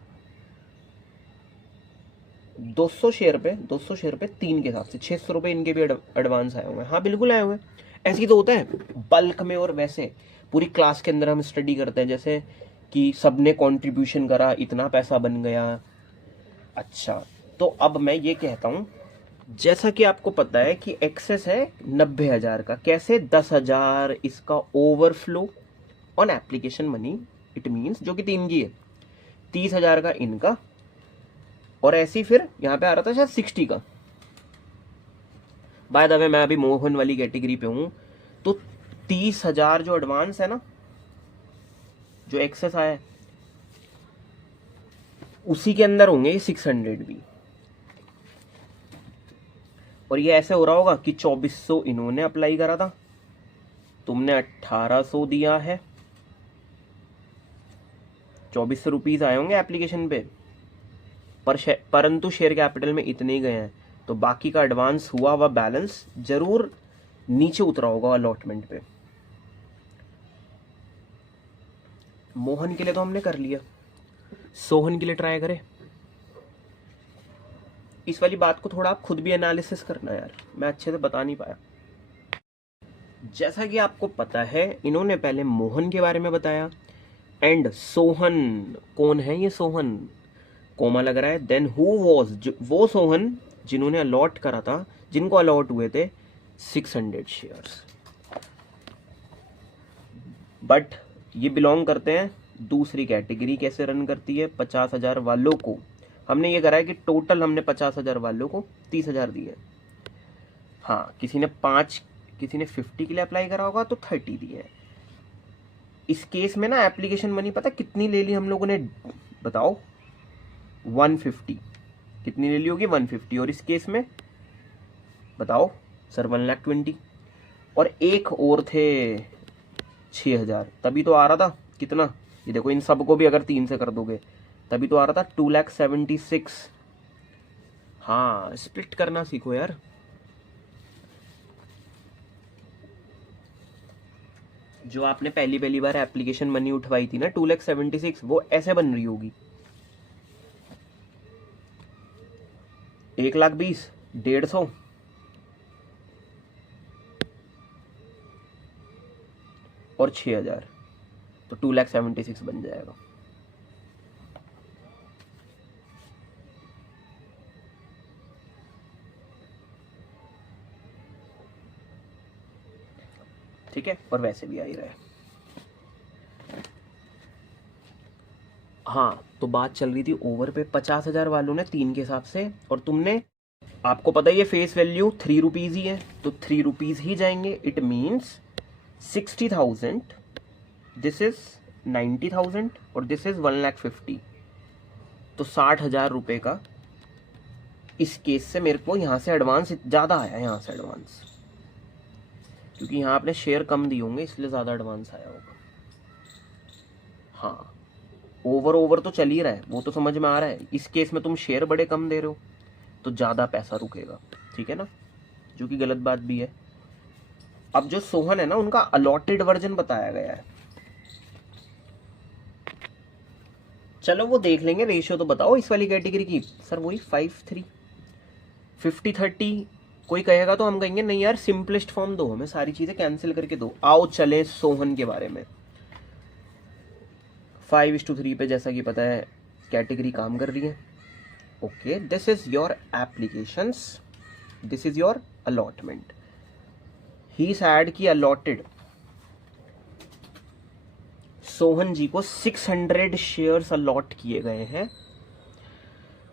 200 शेयर पे 3 के हिसाब से 600 रुपए इनके भी एडवांस आए हुए हैं। हाँ बिल्कुल आए हुए हैं, ऐसे ही तो होता है बल्क में। और वैसे पूरी क्लास के अंदर हम स्टडी करते हैं जैसे कि सबने कंट्रीब्यूशन करा, इतना पैसा बन गया। अच्छा, तो अब मैं ये कहता हूँ, जैसा कि आपको पता है कि एक्सेस है 90,000 का, कैसे 10,000 इसका overflow on application money, it means जो कि 3 की है, 30,000 का इनका, और ऐसे ही फिर यहां पे आ रहा था शायद 60 का। बाय द वे मैं अभी मोहन वाली कैटेगरी पे हूं, तो 30,000 जो एडवांस है ना, जो एक्सेस आया है, उसी के अंदर होंगे ये 600 भी। और ये ऐसे हो रहा होगा कि 2400 इन्होंने अप्लाई करा था, तुमने 1800 दिया है, 2400 रुपीज आए होंगे एप्लीकेशन पे, परंतु शेयर कैपिटल में इतने ही गए हैं, तो बाकी का एडवांस हुआ हुआ बैलेंस जरूर नीचे उतरा होगा अलॉटमेंट पे। मोहन के लिए तो हमने कर लिया, सोहन के लिए ट्राई करें। इस वाली बात को थोड़ा आप खुद भी एनालिसिस करना यार, मैं अच्छे से बता नहीं पाया। जैसा कि आपको पता है इन्होंने पहले मोहन के बारे में बताया, एंड सोहन कौन है, ये सोहन कोमा लग रहा है। देन हु वॉज, वो सोहन जिन्होंने अलॉट करा था, जिनको अलॉट हुए थे 600 शेयर्स, बट ये बिलोंग करते हैं दूसरी कैटेगरी। कैसे रन करती है, 50,000 वालों को हमने ये करा है कि टोटल हमने 50,000 वालों को 30,000 दिए। हाँ, किसी ने 50 के लिए अप्लाई करा होगा तो 30 दिए हैं। इस केस में ना एप्लीकेशन मनी पता कितनी ले ली हम लोगों ने, बताओ, 150। कितनी ले ली होगी, 150। और इस केस में बताओ सर 1,20,000। और एक और थे 6,000, तभी तो आ रहा था कितना, ये देखो इन सबको भी अगर 3 से कर दोगे तभी तो आ रहा था 2,76,000। हाँ, स्प्लिट करना सीखो यार। जो आपने पहली बार एप्लीकेशन मनी उठवाई थी ना 2,76,000, वो ऐसे बन रही होगी 1,20,000, 150 और 6,000, तो 2,76,000 बन जाएगा। ठीक है, और वैसे भी आ ही रहा है। हाँ, तो बात चल रही थी ओवर पे, 50,000 वालों ने 3 के हिसाब से, और तुमने, आपको पता है ये फेस वैल्यू 3 रुपीज ही है, तो 3 रुपीज ही जाएंगे। इट मीन्स 60,000, दिस इज 90,000 और दिस इज 1,50,000, तो 60,000 रुपए का इस केस से मेरे को यहाँ से एडवांस ज़्यादा आया, यहाँ से एडवांस, क्योंकि यहाँ आपने शेयर कम दिए होंगे इसलिए ज़्यादा एडवांस आया होगा। हाँ, ओवर तो चल ही रहा है, वो तो समझ में आ रहा है। इस केस में तुम शेयर बड़े कम दे रहे हो तो ज़्यादा पैसा रुकेगा, ठीक है ना, जो कि गलत बात भी है। अब जो सोहन है ना, उनका अलॉटेड वर्जन बताया गया है, चलो वो देख लेंगे। रेशियो तो बताओ इस वाली कैटेगरी की। सर वही 5-3, 50-30 कोई कहेगा तो हम कहेंगे नहीं यार, सिंपलेस्ट फॉर्म दो, हमें सारी चीजें कैंसिल करके दो। आओ चले सोहन के बारे में। 5:3 पे जैसा कि पता है कैटेगरी काम कर रही है। Okay, this is your applications, this is your allotment. He sad की अलॉटेड सोहन जी को 600 शेयर्स अलॉट किए गए हैं।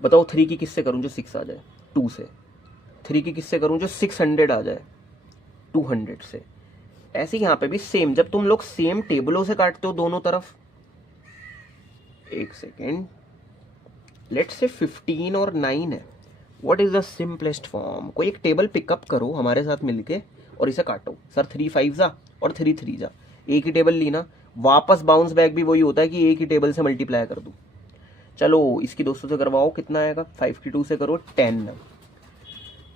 बताओ 3 की किससे करूं जो 6 आ जाए? 2 से। 3 की किससे करूं जो 600 आ जाए? 200 से। ऐसे यहाँ पे भी सेम, जब तुम लोग सेम टेबलों से काटते हो दोनों तरफ, एक सेकेंड, लेट्स से 15 और 9 है, what is the simplest form? कोई एक टेबल पिकअप करो हमारे साथ मिलके और इसे काटो। सर 3 5 जा और 3 3 जा, एक ही टेबल ली ना, वापस बाउंस बैक भी वही होता है कि एक ही टेबल से मल्टीप्लाई कर दूं। चलो इसकी 200 से करवाओ, कितना आएगा? 5 की 2 से करो 10,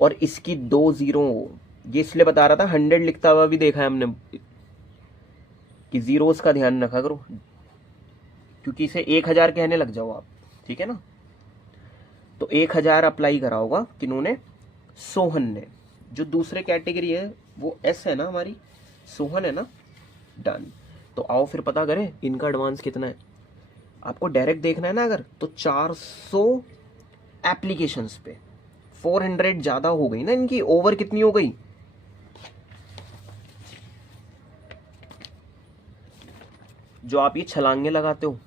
और इसकी 2 0, ये इसलिए बता रहा था, 100 लिखता हुआ भी देखा है हमने कि जीरोस का ध्यान रखा करो, क्योंकि इसे 1000 कहने लग जाओ आप, ठीक है ना। तो 1000 अप्लाई करा होगा किन्होंने? सोहन ने। जो दूसरे कैटेगरी है वो एस है ना हमारी, सोहन है ना, डन। तो आओ फिर पता करें इनका एडवांस कितना है। आपको डायरेक्ट देखना है ना अगर, तो 400 एप्लीकेशंस पे 400 ज्यादा हो गई ना इनकी, ओवर कितनी हो गई? जो आप ये छलांगे लगाते हो,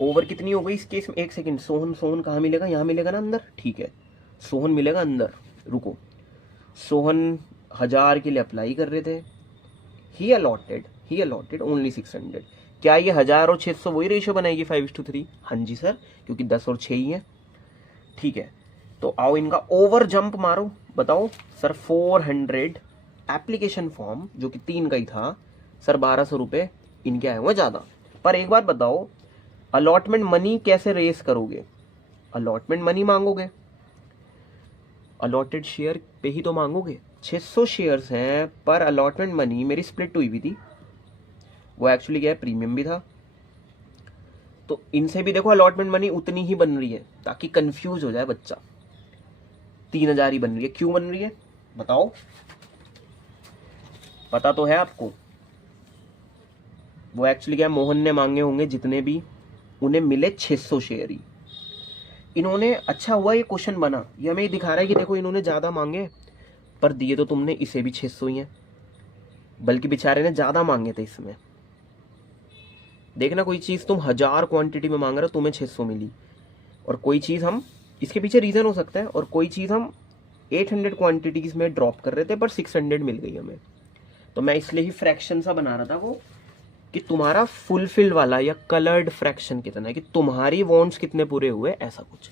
ओवर कितनी हो गई इस केस में? एक सेकंड, सोहन सोहन कहाँ मिलेगा? यहाँ मिलेगा ना अंदर, ठीक है, सोहन मिलेगा अंदर। रुको, सोहन 1000 के लिए अप्लाई कर रहे थे, ही अलॉटेड ओनली 600। क्या ये 1000 और 600 वही रेशियो बनाएगी 5:3? हाँ जी सर, क्योंकि 10 और 6 ही है, ठीक है। तो आओ इनका ओवर जंप मारो, बताओ सर। 400 एप्लीकेशन फॉर्म जो कि 3 का ही था सर, 1200 रुपये इनके आए हुए ज्यादा। पर एक बात बताओ, अलॉटमेंट मनी कैसे रेस करोगे? अलॉटमेंट मनी मांगोगे, अलॉटेड शेयर पे ही तो मांगोगे। 600 शेयर्स हैं, पर अलॉटमेंट मनी मेरी स्प्लिट हुई भी थी, वो एक्चुअली क्या है, प्रीमियम भी था। तो इनसे भी देखो अलॉटमेंट मनी उतनी ही बन रही है, ताकि कंफ्यूज हो जाए बच्चा। 3000 ही बन रही है, क्यों बन रही है बताओ? पता तो है आपको? वो एक्चुअली क्या, मोहन ने मांगे होंगे जितने भी, उन्हें मिले 600 शेयर ही। इन्होंने, अच्छा हुआ ये क्वेश्चन बना, ये हमें दिखा रहा है कि देखो इन्होंने ज्यादा मांगे, पर दिए तो तुमने इसे भी 600 ही है, बल्कि बेचारे ने ज्यादा मांगे थे इसमें। देखना, कोई चीज तुम 1000 क्वांटिटी में मांग रहे हो, तुम्हें 600 मिली, और कोई चीज हम, इसके पीछे रीजन हो सकता है, और कोई चीज हम 800 क्वांटिटीज में ड्रॉप कर रहे थे पर 600 मिल गई हमें। तो मैं इसलिए ही फ्रैक्शन सा बना रहा था वो, कि तुम्हारा फुलफिल्ड वाला या कलर्ड फ्रैक्शन कितना है, कि तुम्हारी वांट्स कितने पूरे हुए, ऐसा कुछ।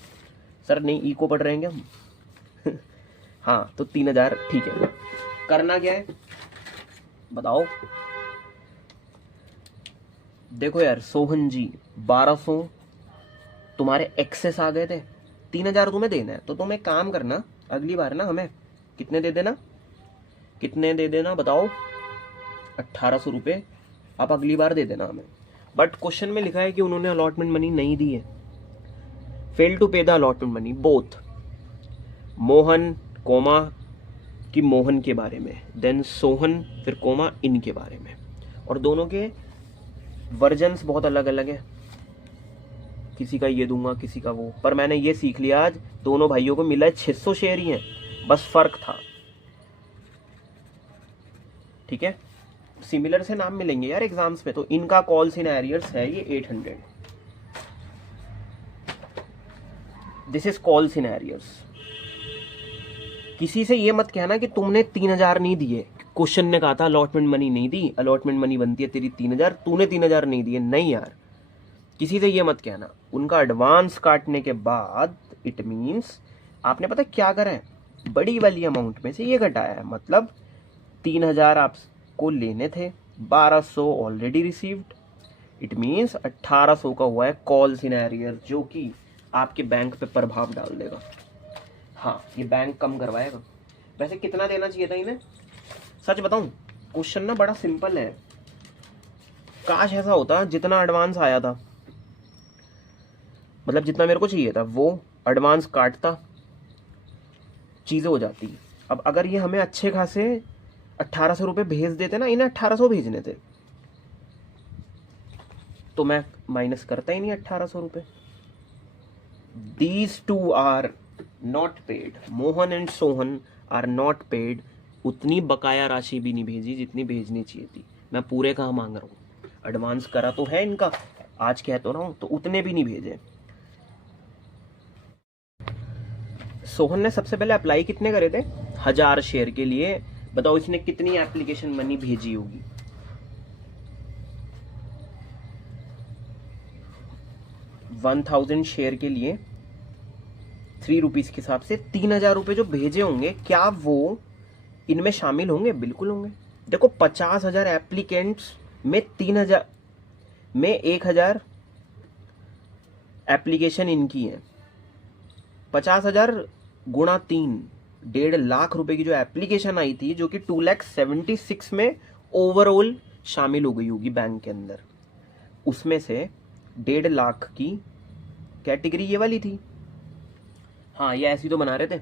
सर नहीं, इको पढ़ रहे हैं हम हाँ, तो 3000 ठीक है। करना क्या है बताओ? देखो यार सोहन जी, 1200 तुम्हारे एक्सेस आ गए थे, 3000 तुम्हें देना है, तो तुम एक काम करना, अगली बार ना हमें कितने दे देना, कितने दे देना बताओ? 1800 रुपये आप अगली बार दे देना हमें। बट क्वेश्चन में लिखा है कि उन्होंने अलॉटमेंट मनी नहीं दी है, fail to pay the allotment money both Mohan comma कि मोहन के बारे में, देन सोहन फिर कोमा इनके बारे में, और दोनों के वर्जन्स बहुत अलग अलग है, किसी का ये दूंगा किसी का वो। पर मैंने ये सीख लिया आज, दोनों भाइयों को मिला है 600 शेयर ही है, बस फर्क था, ठीक है। सिमिलर से नाम मिलेंगे यार एग्जाम्स में, तो इनका कॉल सिनेरियर्स है ये 800, दिस इज कॉल सिनेरियर्स। किसी से ये मत कहना कि तुमने 3000 नहीं दिए, क्वेश्चन ने कहा था अलॉटमेंट मनी नहीं दी, अलॉटमेंट मनी बनती है तेरी 3000, तूने 3000 नहीं दिए, नहीं यार, किसी से ये मत कहना। उनका एडवांस काटने के बाद इट मीन्स आपने पता क्या करा है, बड़ी वाली अमाउंट में से ये घटाया है, मतलब 3000 आपको लेने थे, 1200 ऑलरेडी रिसीव्ड, इट मीन्स 1800 का हुआ है कॉल सिनेरियर, जो कि आपके बैंक पे प्रभाव डाल देगा। हाँ, ये बैंक कम करवाएगा। वैसे कितना देना चाहिए था इन्हें? सच बताऊं, क्वेश्चन ना बड़ा सिंपल है, काश ऐसा होता जितना एडवांस आया था, मतलब जितना मेरे को चाहिए था वो एडवांस काटता, चीजें हो जाती। अब अगर ये हमें अच्छे खासे 1800 रुपये भेज देते ना, इन्हें 1800 भेजने थे, तो मैं माइनस करता ही नहीं 1800 रुपये। These two are not paid. Mohan and Sohan are not paid. उतनी बकाया राशि भी नहीं भेजी जितनी भेजनी चाहिए थी। मैं पूरे कहाँ मांग रहा हूँ? एडवांस करा तो है इनका, आज कह तो रहा हूँ, तो उतने भी नहीं भेजे। सोहन ने सबसे पहले अप्लाई कितने करे थे? 1000 शेयर के लिए। बताओ इसने कितनी एप्लीकेशन मनी भेजी होगी? 1000 शेयर के लिए 3 रुपीज के हिसाब से 3000 रुपये जो भेजे होंगे, क्या वो इनमें शामिल होंगे? बिल्कुल होंगे। देखो 50,000 एप्लीकेंट्स में 3000 में 1000 एप्लीकेशन इनकी है। 50,000 गुणा 3, 1.5 लाख रुपए की जो एप्लीकेशन आई थी, जो कि 2,76,000 में ओवरऑल शामिल हो गई होगी बैंक के अंदर, उसमें से 1.5 लाख की कैटेगरी ये वाली थी। हाँ, ये ऐसी तो बना रहे थे,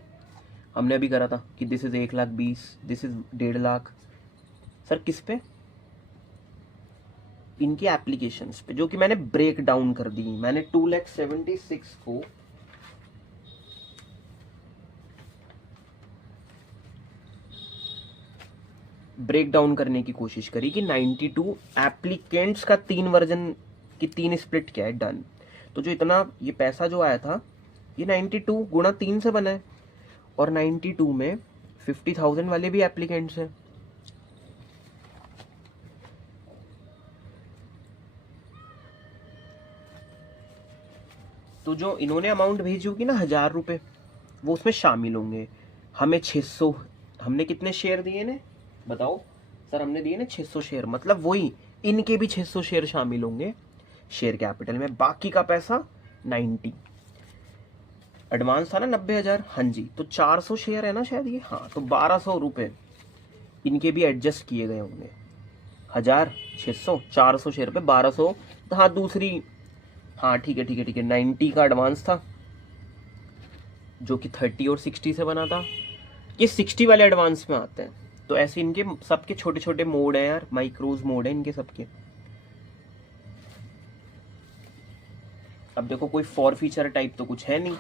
हमने अभी करा था कि this is 1,20,000, this is 1.5 lakh. Sir किस पे? इनकी एप्लीकेशंस पे, जो कि मैंने ब्रेक डाउन कर दी। मैंने 2,76,000 को ब्रेक डाउन करने की कोशिश करी कि 92 एप्लीकेंट्स का 3 वर्जन की 3 स्प्लिट क्या है, डन। तो जो इतना ये पैसा जो आया था, ये 92 गुणा 3 से बना है, और 92 में 50,000 वाले भी एप्लीकेंट्स हैं। तो जो इन्होंने अमाउंट भेजी होगी ना 1000 रुपये, वो उसमें शामिल होंगे। हमें 600, हमने कितने शेयर दिए ने बताओ? सर हमने दिए ना 600 शेयर, मतलब वही इनके भी 600 शेयर शामिल होंगे शेयर कैपिटल में। बाकी का पैसा 90, एडवांस था ना 90,000, हाँ जी, तो 400 शेयर है ना शायद ये, हाँ, तो 1200 रुपये इनके भी एडजस्ट किए गए होंगे। 1000, 600, 400 शेयर पे 1200। तो हाँ दूसरी, हाँ ठीक है 90 का एडवांस था, जो कि 30 और 60 से बना था। ये 60 वाले एडवांस में आते हैं। तो ऐसे इनके सबके छोटे छोटे मोड हैं यार, माइक्रोज मोड है इनके सबके। अब देखो कोई फॉर फीचर टाइप तो कुछ है नहीं,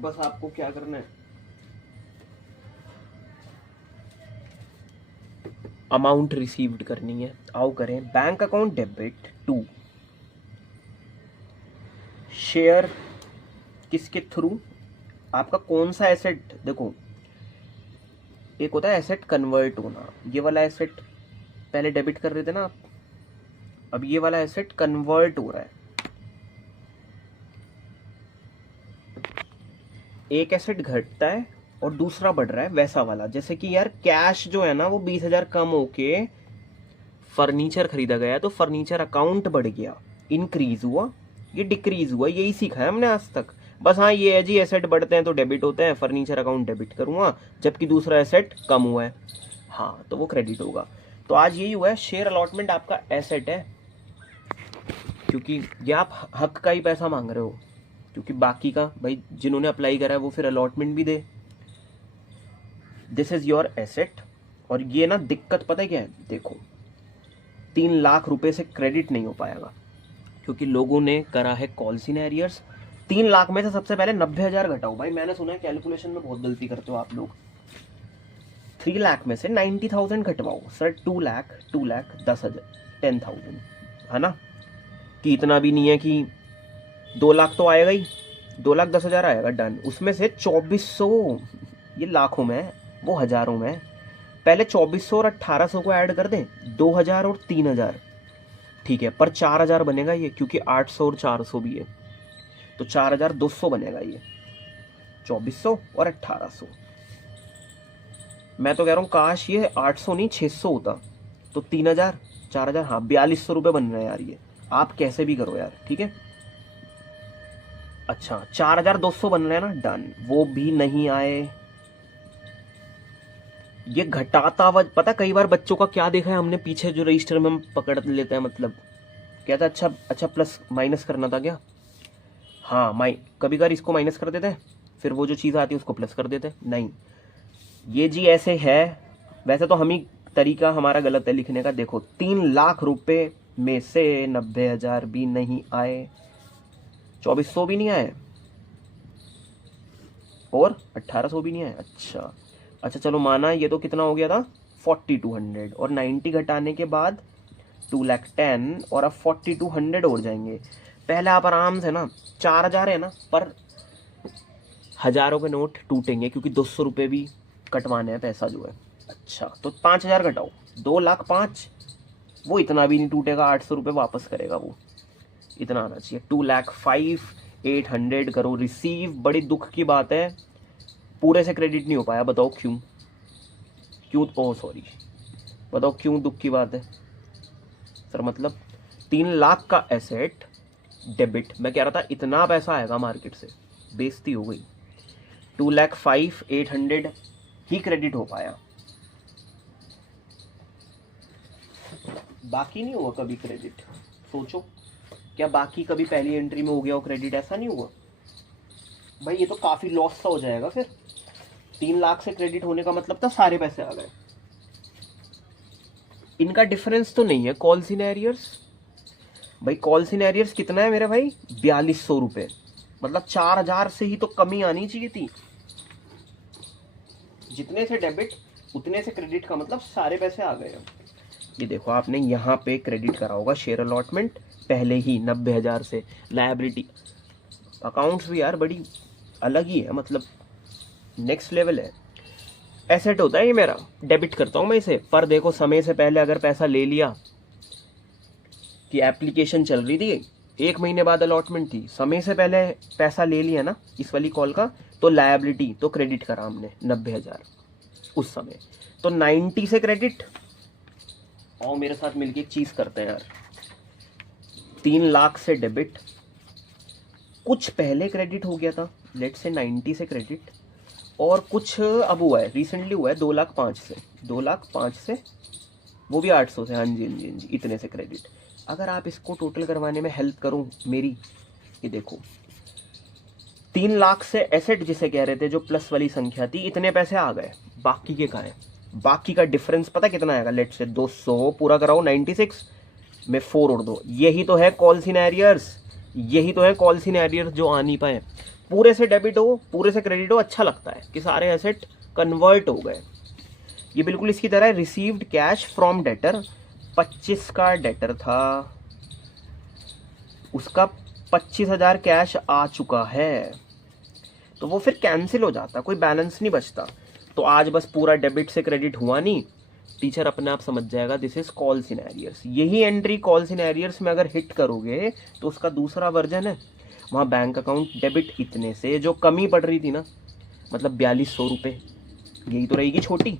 बस आपको क्या करना है, अमाउंट रिसीव्ड करनी है। आओ करें, bank account debit to share, किसके थ्रू? आपका कौन सा एसेट? देखो एक होता है एसेट कन्वर्ट होना, ये वाला एसेट पहले डेबिट कर रहे थे ना आप, अब ये वाला एसेट कन्वर्ट हो रहा है। एक एसेट घटता है और दूसरा बढ़ रहा है, वैसा वाला। जैसे कि यार कैश जो है ना वो 20,000 कम होके फर्नीचर खरीदा गया, तो फर्नीचर अकाउंट बढ़ गया, इंक्रीज हुआ, ये डिक्रीज हुआ, यही सीखा है हमने आज तक। बस हाँ ये है जी, एसेट बढ़ते हैं तो डेबिट होते हैं, फर्नीचर अकाउंट डेबिट करूंगा, जबकि दूसरा एसेट कम हुआ है, हाँ तो वो क्रेडिट होगा। तो आज यही हुआ है, शेयर अलॉटमेंट आपका एसेट है, क्योंकि ये आप हक का ही पैसा मांग रहे हो, क्योंकि बाकी का भाई जिन्होंने अप्लाई करा है वो फिर अलॉटमेंट भी दे। This is your asset. और ये ना दिक्कत पता है क्या है, देखो 3 लाख रुपए से क्रेडिट नहीं हो पाएगा, क्योंकि लोगों ने करा है कॉल्स इन एरियर्स। 3 लाख में से सबसे पहले 90,000 घटाओ। भाई मैंने सुना है कैलकुलेशन में बहुत गलती करते हो आप लोग। 3 लाख में से 90,000 घटवाओ सर, 2 लाख 10,000 10,000 है ना, कि इतना भी नहीं है कि 2 लाख तो आएगा ही, 2,10,000 आएगा, डन। उसमें से 2400 ये लाखों में है, वो हजारों में है। पहले 2400 और 1800 को ऐड कर दें, 2,000 और 3,000, ठीक है, पर 4,000 बनेगा ये, क्योंकि 800 और 400 भी है, तो 4,200 बनेगा ये, 2400 और 1800। मैं तो कह रहा हूँ काश ये 800 नहीं 600 होता, तो 3,000 4,000, हाँ 4,200 रुपये बन रहे हैं यार ये, आप कैसे भी करो यार, ठीक है। अच्छा 4,200 बन रहे हैं ना, डन, वो भी नहीं आए। ये घटाता हुआ, पता कई बार बच्चों का क्या देखा है हमने पीछे, जो रजिस्टर में हम पकड़ लेते हैं, मतलब क्या था, अच्छा प्लस माइनस करना था क्या, हाँ कभी कभार इसको माइनस कर देते हैं, फिर वो जो चीज़ आती है उसको प्लस कर देते हैं। नहीं, ये जी ऐसे है, वैसे तो हम ही तरीका हमारा गलत है लिखने का। देखो 3 लाख रुपए में से 90,000 भी नहीं आए, 2,400 भी नहीं आए, और 1,800 भी नहीं आए। अच्छा चलो माना, ये तो कितना हो गया था 4,200, और 90 घटाने के बाद 2,10,000 और अब 4,200 और जाएंगे। पहले आप आराम से ना 4,000 है ना, पर हज़ारों के नोट टूटेंगे क्योंकि 200 रुपये भी कटवाने हैं पैसा जो है। अच्छा तो 5,000 घटाओ, 2,05,000, वो इतना भी नहीं टूटेगा, 800 रुपये वापस करेगा वो, इतना आना चाहिए। 2,05,800 करो रिसीव। बड़ी दुख की बात है, पूरे से क्रेडिट नहीं हो पाया, बताओ क्यों? ओह सॉरी, बताओ क्यों दुख की बात है सर? मतलब 3 लाख का एसेट डेबिट, मैं कह रहा था इतना पैसा आएगा मार्केट से, बेइज्जती हो गई। 2,05,800 ही क्रेडिट हो पाया, बाकी नहीं हुआ कभी क्रेडिट। सोचो, क्या बाकी कभी पहली एंट्री में हो गया हो क्रेडिट? ऐसा नहीं हुआ भाई, ये तो काफ़ी लॉस सा हो जाएगा फिर। 3 लाख से क्रेडिट होने का मतलब था सारे पैसे आ गए। इनका डिफरेंस तो नहीं है कॉल सिनेरियर्स भाई। कॉल सिनेरियर्स कितना है मेरे भाई? 4,200 रुपये, मतलब 4,000 से ही तो कमी आनी चाहिए थी। जितने से डेबिट उतने से क्रेडिट का मतलब सारे पैसे आ गए। ये देखो, आपने यहाँ पे क्रेडिट करा होगा शेयर अलॉटमेंट पहले ही 90,000 से। लायबिलिटी अकाउंट्स भी यार बड़ी अलग ही है, मतलब नेक्स्ट लेवल है। एसेट होता है ये मेरा, डेबिट करता हूँ मैं इसे, पर देखो समय से पहले अगर पैसा ले लिया, कि एप्लीकेशन चल रही थी, 1 महीने बाद अलॉटमेंट थी, समय से पहले पैसा ले लिया ना इस वाली कॉल का, तो लायबिलिटी तो क्रेडिट करा हमने 90,000 उस समय, तो 90 से क्रेडिट। और मेरे साथ मिलके एक चीज़ करते हैं यार, 3 लाख से डेबिट, कुछ पहले क्रेडिट हो गया था, लेट से 90 से क्रेडिट, और कुछ अब हुआ है, रिसेंटली हुआ है 2,05,000 से, 2,05,000 से, वो भी 800 से। हाँ जी हाँ जी हाँ जी, इतने से क्रेडिट। अगर आप इसको टोटल करवाने में हेल्प करूं मेरी, ये देखो 3 लाख से एसेट जिसे कह रहे थे, जो प्लस वाली संख्या थी, इतने पैसे आ गए, बाकी के कहाँ हैं? बाकी का डिफरेंस पता कितना आएगा? लेट से 200 पूरा कराओ 96 में 4 और 2, यही तो है कॉल सिनेरियर्स, यही तो है कॉल सिनेरियर्स जो आ नहीं पाए। पूरे से डेबिट हो, पूरे से क्रेडिट हो, अच्छा लगता है कि सारे एसेट कन्वर्ट हो गए। ये बिल्कुल इसकी तरह है, रिसीव्ड कैश फ्रॉम डेटर, 25 का डेटर था, उसका 25,000 कैश आ चुका है, तो वो फिर कैंसिल हो जाता, कोई बैलेंस नहीं बचता। तो आज बस पूरा डेबिट से क्रेडिट हुआ नहीं, टीचर अपने आप समझ जाएगा दिस इज कॉल सिनेरियर्स। यही एंट्री कॉल सिनेरियर्स में अगर हिट करोगे तो उसका दूसरा वर्जन है, वहाँ बैंक अकाउंट डेबिट इतने से, जो कमी पड़ रही थी ना, मतलब 4,200 रुपये, यही तो रहेगी छोटी,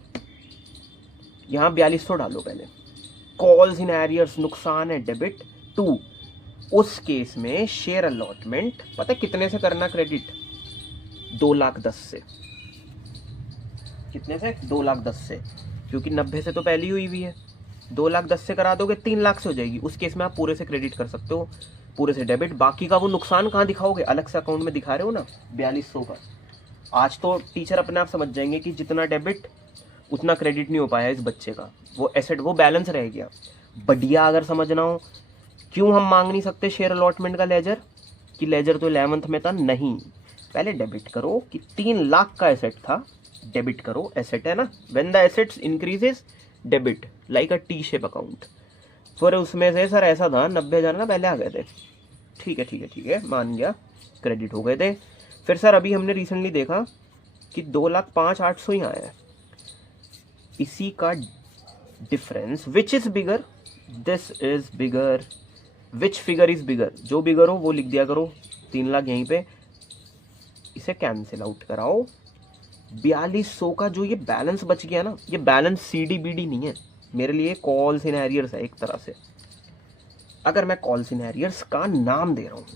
यहाँ 4,200 डालो पहले। कॉल सिनेरियर्स नुकसान है डेबिट 2। उस केस में शेयर अलॉटमेंट पता है कितने से करना क्रेडिट? 2,10,000 से। कितने से? 2,10,000 से, क्योंकि 90 से तो पहली हुई हुई है। 2,10,000 से करा दोगे 3 लाख से हो जाएगी। उस केस में आप पूरे से क्रेडिट कर सकते हो, पूरे से डेबिट। बाकी का वो नुकसान कहाँ दिखाओगे? अलग से अकाउंट में दिखा रहे हो ना 4,200 का। आज तो टीचर अपने आप समझ जाएंगे कि जितना डेबिट उतना क्रेडिट नहीं हो पाया इस बच्चे का, वो एसेट वो बैलेंस रह गया। बढ़िया अगर समझना हो, क्यों हम मांग नहीं सकते शेयर अलॉटमेंट का लेजर, कि लेजर तो 11th में था? नहीं, पहले डेबिट करो कि 3 लाख का एसेट था, डेबिट करो, एसेट है ना, when the assets increases debit like a T shape account. फिर उसमें से सर ऐसा था 90,000 ना पहले आ गए थे, ठीक है ठीक है ठीक है, मान गया, क्रेडिट हो गए थे। फिर सर अभी हमने रिसेंटली देखा कि 2,05,800 ही आया है। इसी का difference, which is bigger, this is bigger, which figure is bigger, जो बिगर हो वो लिख दिया करो। 3 लाख यहीं पे, इसे कैंसिल आउट कराओ। 4,200 का जो ये बैलेंस बच गया ना, ये बैलेंस CDBD नहीं है मेरे लिए, कॉल सिनेरियर्स है एक तरह से। अगर मैं कॉल सिनेरियर्स का नाम दे रहा हूँ,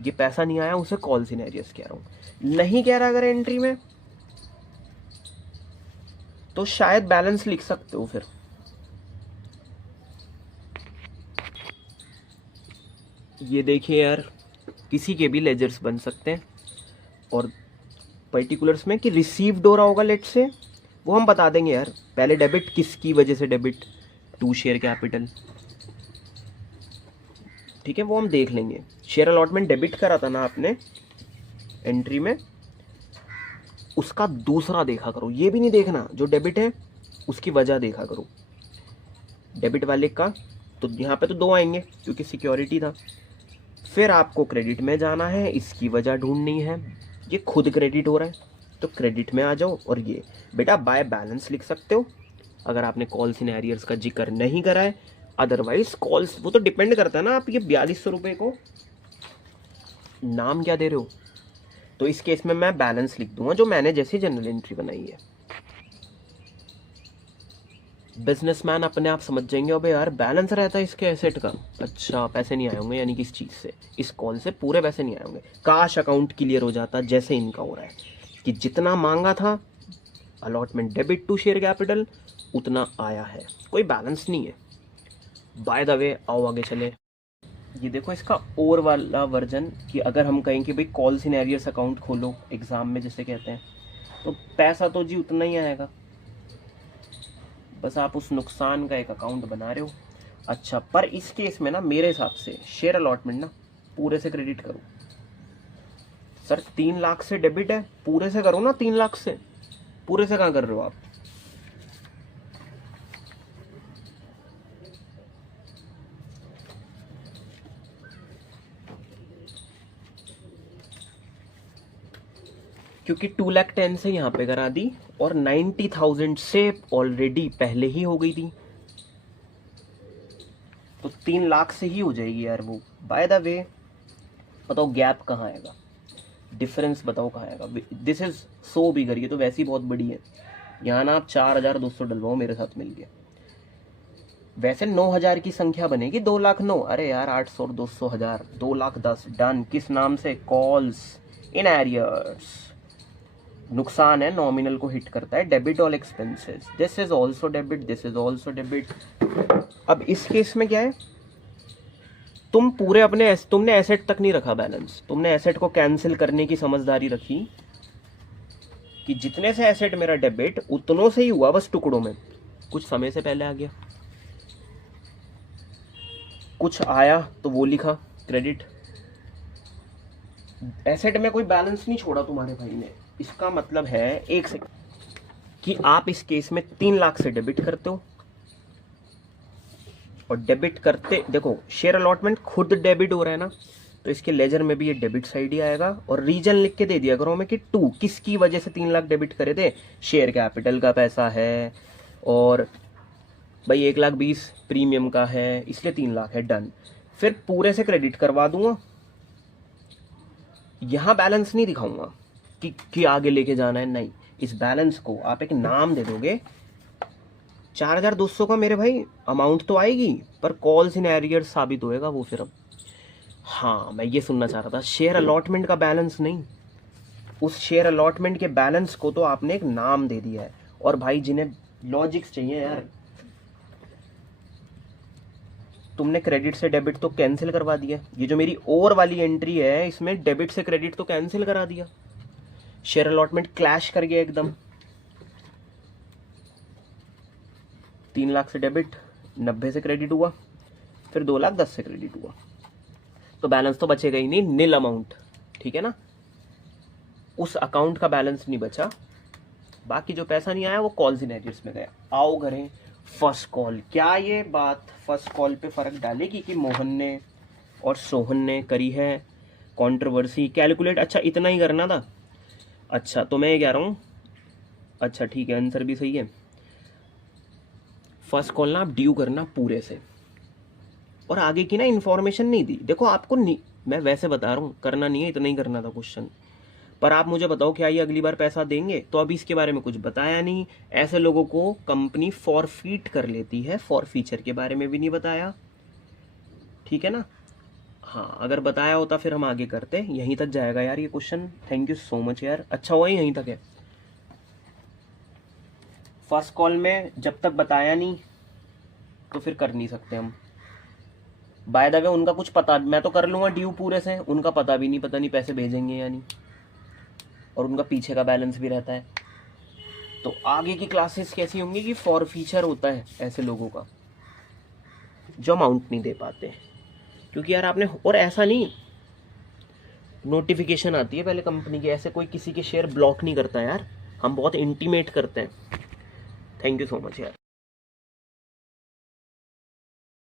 ये पैसा नहीं आया उसे कॉल सिनेरियर्स कह रहा हूँ, नहीं कह रहा अगर एंट्री में, तो शायद बैलेंस लिख सकते हो। फिर ये देखिए यार, किसी के भी लेजर्स बन सकते हैं, और पर्टिकुलर्स में कि रिसीव्ड हो रहा होगा लेट से, वो हम बता देंगे यार। पहले डेबिट किसकी वजह से डेबिट? 2 शेयर कैपिटल, ठीक है, वो हम देख लेंगे। शेयर अलॉटमेंट डेबिट करा था ना आपने एंट्री में, उसका दूसरा देखा करो, ये भी नहीं देखना जो डेबिट है उसकी वजह देखा करो। डेबिट वाले का तो यहाँ पे तो 2 आएंगे क्योंकि सिक्योरिटी था। फिर आपको क्रेडिट में जाना है, इसकी वजह ढूंढनी है। ये खुद क्रेडिट हो रहा है तो क्रेडिट में आ जाओ, और ये बेटा बाय बैलेंस लिख सकते हो अगर आपने कॉल सिनेरियर्स का जिक्र नहीं करा है। अदरवाइज कॉल्स, वो तो डिपेंड करता है ना आप ये 4200 रुपये को नाम क्या दे रहे हो। तो इस केस में मैं बैलेंस लिख दूंगा जो मैंने जैसी जनरल एंट्री बनाई है। बिजनेसमैन अपने आप समझ जाएंगे, अबे यार बैलेंस रहता है इसके एसेट का, अच्छा पैसे नहीं आए होंगे, यानी कि इस चीज़ से, इस कॉल से पूरे पैसे नहीं आए होंगे। काश अकाउंट क्लियर हो जाता जैसे इनका हो रहा है कि जितना मांगा था allotment debit to share capital उतना आया है, कोई बैलेंस नहीं है। बाय द वे आओ आगे चले। ये देखो इसका और वाला वर्जन कि अगर हम कहें कि भाई कॉल सिनेरियर्स अकाउंट खोलो एग्जाम में जैसे कहते हैं, तो पैसा तो जी उतना ही आएगा, बस आप उस नुकसान का एक अकाउंट बना रहे हो। अच्छा, पर इस केस में ना मेरे हिसाब से शेयर अलॉटमेंट ना पूरे से क्रेडिट करो। सर 3 लाख से डेबिट है, पूरे से करो ना। 3 लाख से पूरे से कहाँ कर रहे हो आप? क्योंकि 2,10,000 से यहाँ पे करा दी और 90,000 से ऑलरेडी पहले ही हो गई थी, तो 3 लाख से ही हो जाएगी यार वो। बाय द वे बताओ गैप कहाँ आएगा, डिफरेंस बताओ कहाँ आएगा। दिस इज सो बिगर, ये तो वैसे ही बहुत बड़ी है। यहाँ ना आप 4,200 डलवाओ मेरे साथ मिल गया। वैसे 9,000 की संख्या बनेगी, 2,09,000। अरे यार 800 200 1000 2,10,000 डन। किस नाम से? Calls in arrears. नुकसान है, नॉमिनल को हिट करता है। Debit all expenses, this is also debit, this is also debit. अब इस केस में क्या है, तुम पूरे अपने तुमने एसेट तक नहीं रखा बैलेंस, तुमने एसेट को कैंसिल करने की समझदारी रखी कि जितने से एसेट मेरा डेबिट उतनों से ही हुआ, बस टुकड़ों में। कुछ समय से पहले आ गया, कुछ आया तो वो लिखा क्रेडिट। एसेट में कोई बैलेंस नहीं छोड़ा तुम्हारे भाई ने। इसका मतलब है एक सेकंड कि आप इस केस में 3 लाख से डेबिट करते हो, और डेबिट करते देखो शेयर अलॉटमेंट खुद डेबिट हो रहा है ना, तो इसके लेजर में भी ये डेबिट साइड ही आएगा। और रीजन लिख के दे दिया करो मैं कि 2 किसकी वजह से 3 लाख डेबिट करे थे, शेयर कैपिटल का पैसा है, और भाई 1,20,000 प्रीमियम का है, इसलिए 3 लाख है, डन। फिर पूरे से क्रेडिट करवा दूंगा, यहां बैलेंस नहीं दिखाऊंगा कि आगे लेके जाना है, नहीं। इस बैलेंस को आप एक नाम दे दोगे। 4,200 का मेरे भाई अमाउंट तो आएगी, पर कॉल्स इन एरियर्स साबित होएगा वो फिर। अब हाँ, मैं ये सुनना चाह रहा था, शेयर अलॉटमेंट का बैलेंस नहीं, उस शेयर अलॉटमेंट के बैलेंस को तो आपने एक नाम दे दिया है। और भाई जिन्हें लॉजिक्स चाहिए यार, तुमने क्रेडिट से डेबिट तो कैंसिल करवा दिया। ये जो मेरी और वाली एंट्री है इसमें डेबिट से क्रेडिट तो कैंसिल करा दिया, शेयर अलॉटमेंट क्लैश कर गया एकदम। 3 लाख से डेबिट, 90 से क्रेडिट हुआ, फिर 2,10,000 से क्रेडिट हुआ, तो बैलेंस तो बचेगा ही नहीं, नील अमाउंट, ठीक है ना। उस अकाउंट का बैलेंस नहीं बचा, बाकी जो पैसा नहीं आया वो कॉल्स इन एरियर्स में गया। आओ करें फर्स्ट कॉल। क्या ये बात फर्स्ट कॉल पे फर्क डालेगी कि मोहन ने और सोहन ने करी है कंट्रोवर्सी कैलकुलेट? अच्छा इतना ही करना था। अच्छा तो मैं ये कह रहा हूँ, अच्छा ठीक है, आंसर भी सही है। फर्स्ट कॉल ना आप ड्यू करना पूरे से, और आगे की ना इन्फॉर्मेशन नहीं दी। देखो आपको नहीं, मैं वैसे बता रहा हूँ, करना नहीं है, इतना ही करना था क्वेश्चन। पर आप मुझे बताओ क्या ये अगली बार पैसा देंगे? तो अभी इसके बारे में कुछ बताया नहीं। ऐसे लोगों को कंपनी फॉरफीट कर लेती है, फॉर फीचर के बारे में भी नहीं बताया, ठीक है ना। हाँ अगर बताया होता फिर हम आगे करते। यहीं तक जाएगा यार ये question. Thank you so much यार, अच्छा हुआ यहीं तक है। फर्स्ट कॉल में जब तक बताया नहीं तो फिर कर नहीं सकते हम। बाय द वे उनका कुछ पता, मैं तो कर लूँगा ड्यू पूरे से, उनका पता भी नहीं, पता नहीं पैसे भेजेंगे या नहीं, और उनका पीछे का बैलेंस भी रहता है। तो आगे की क्लासेस कैसी होंगी कि फॉर फीचर होता है ऐसे लोगों का जो अमाउंट नहीं दे पाते, क्योंकि यार आपने, और ऐसा नहीं नोटिफिकेशन आती है पहले कंपनी की, ऐसे कोई किसी के शेयर ब्लॉक नहीं करता यार, हम बहुत इंटीमेट करते हैं। थैंक यू सो मच यार।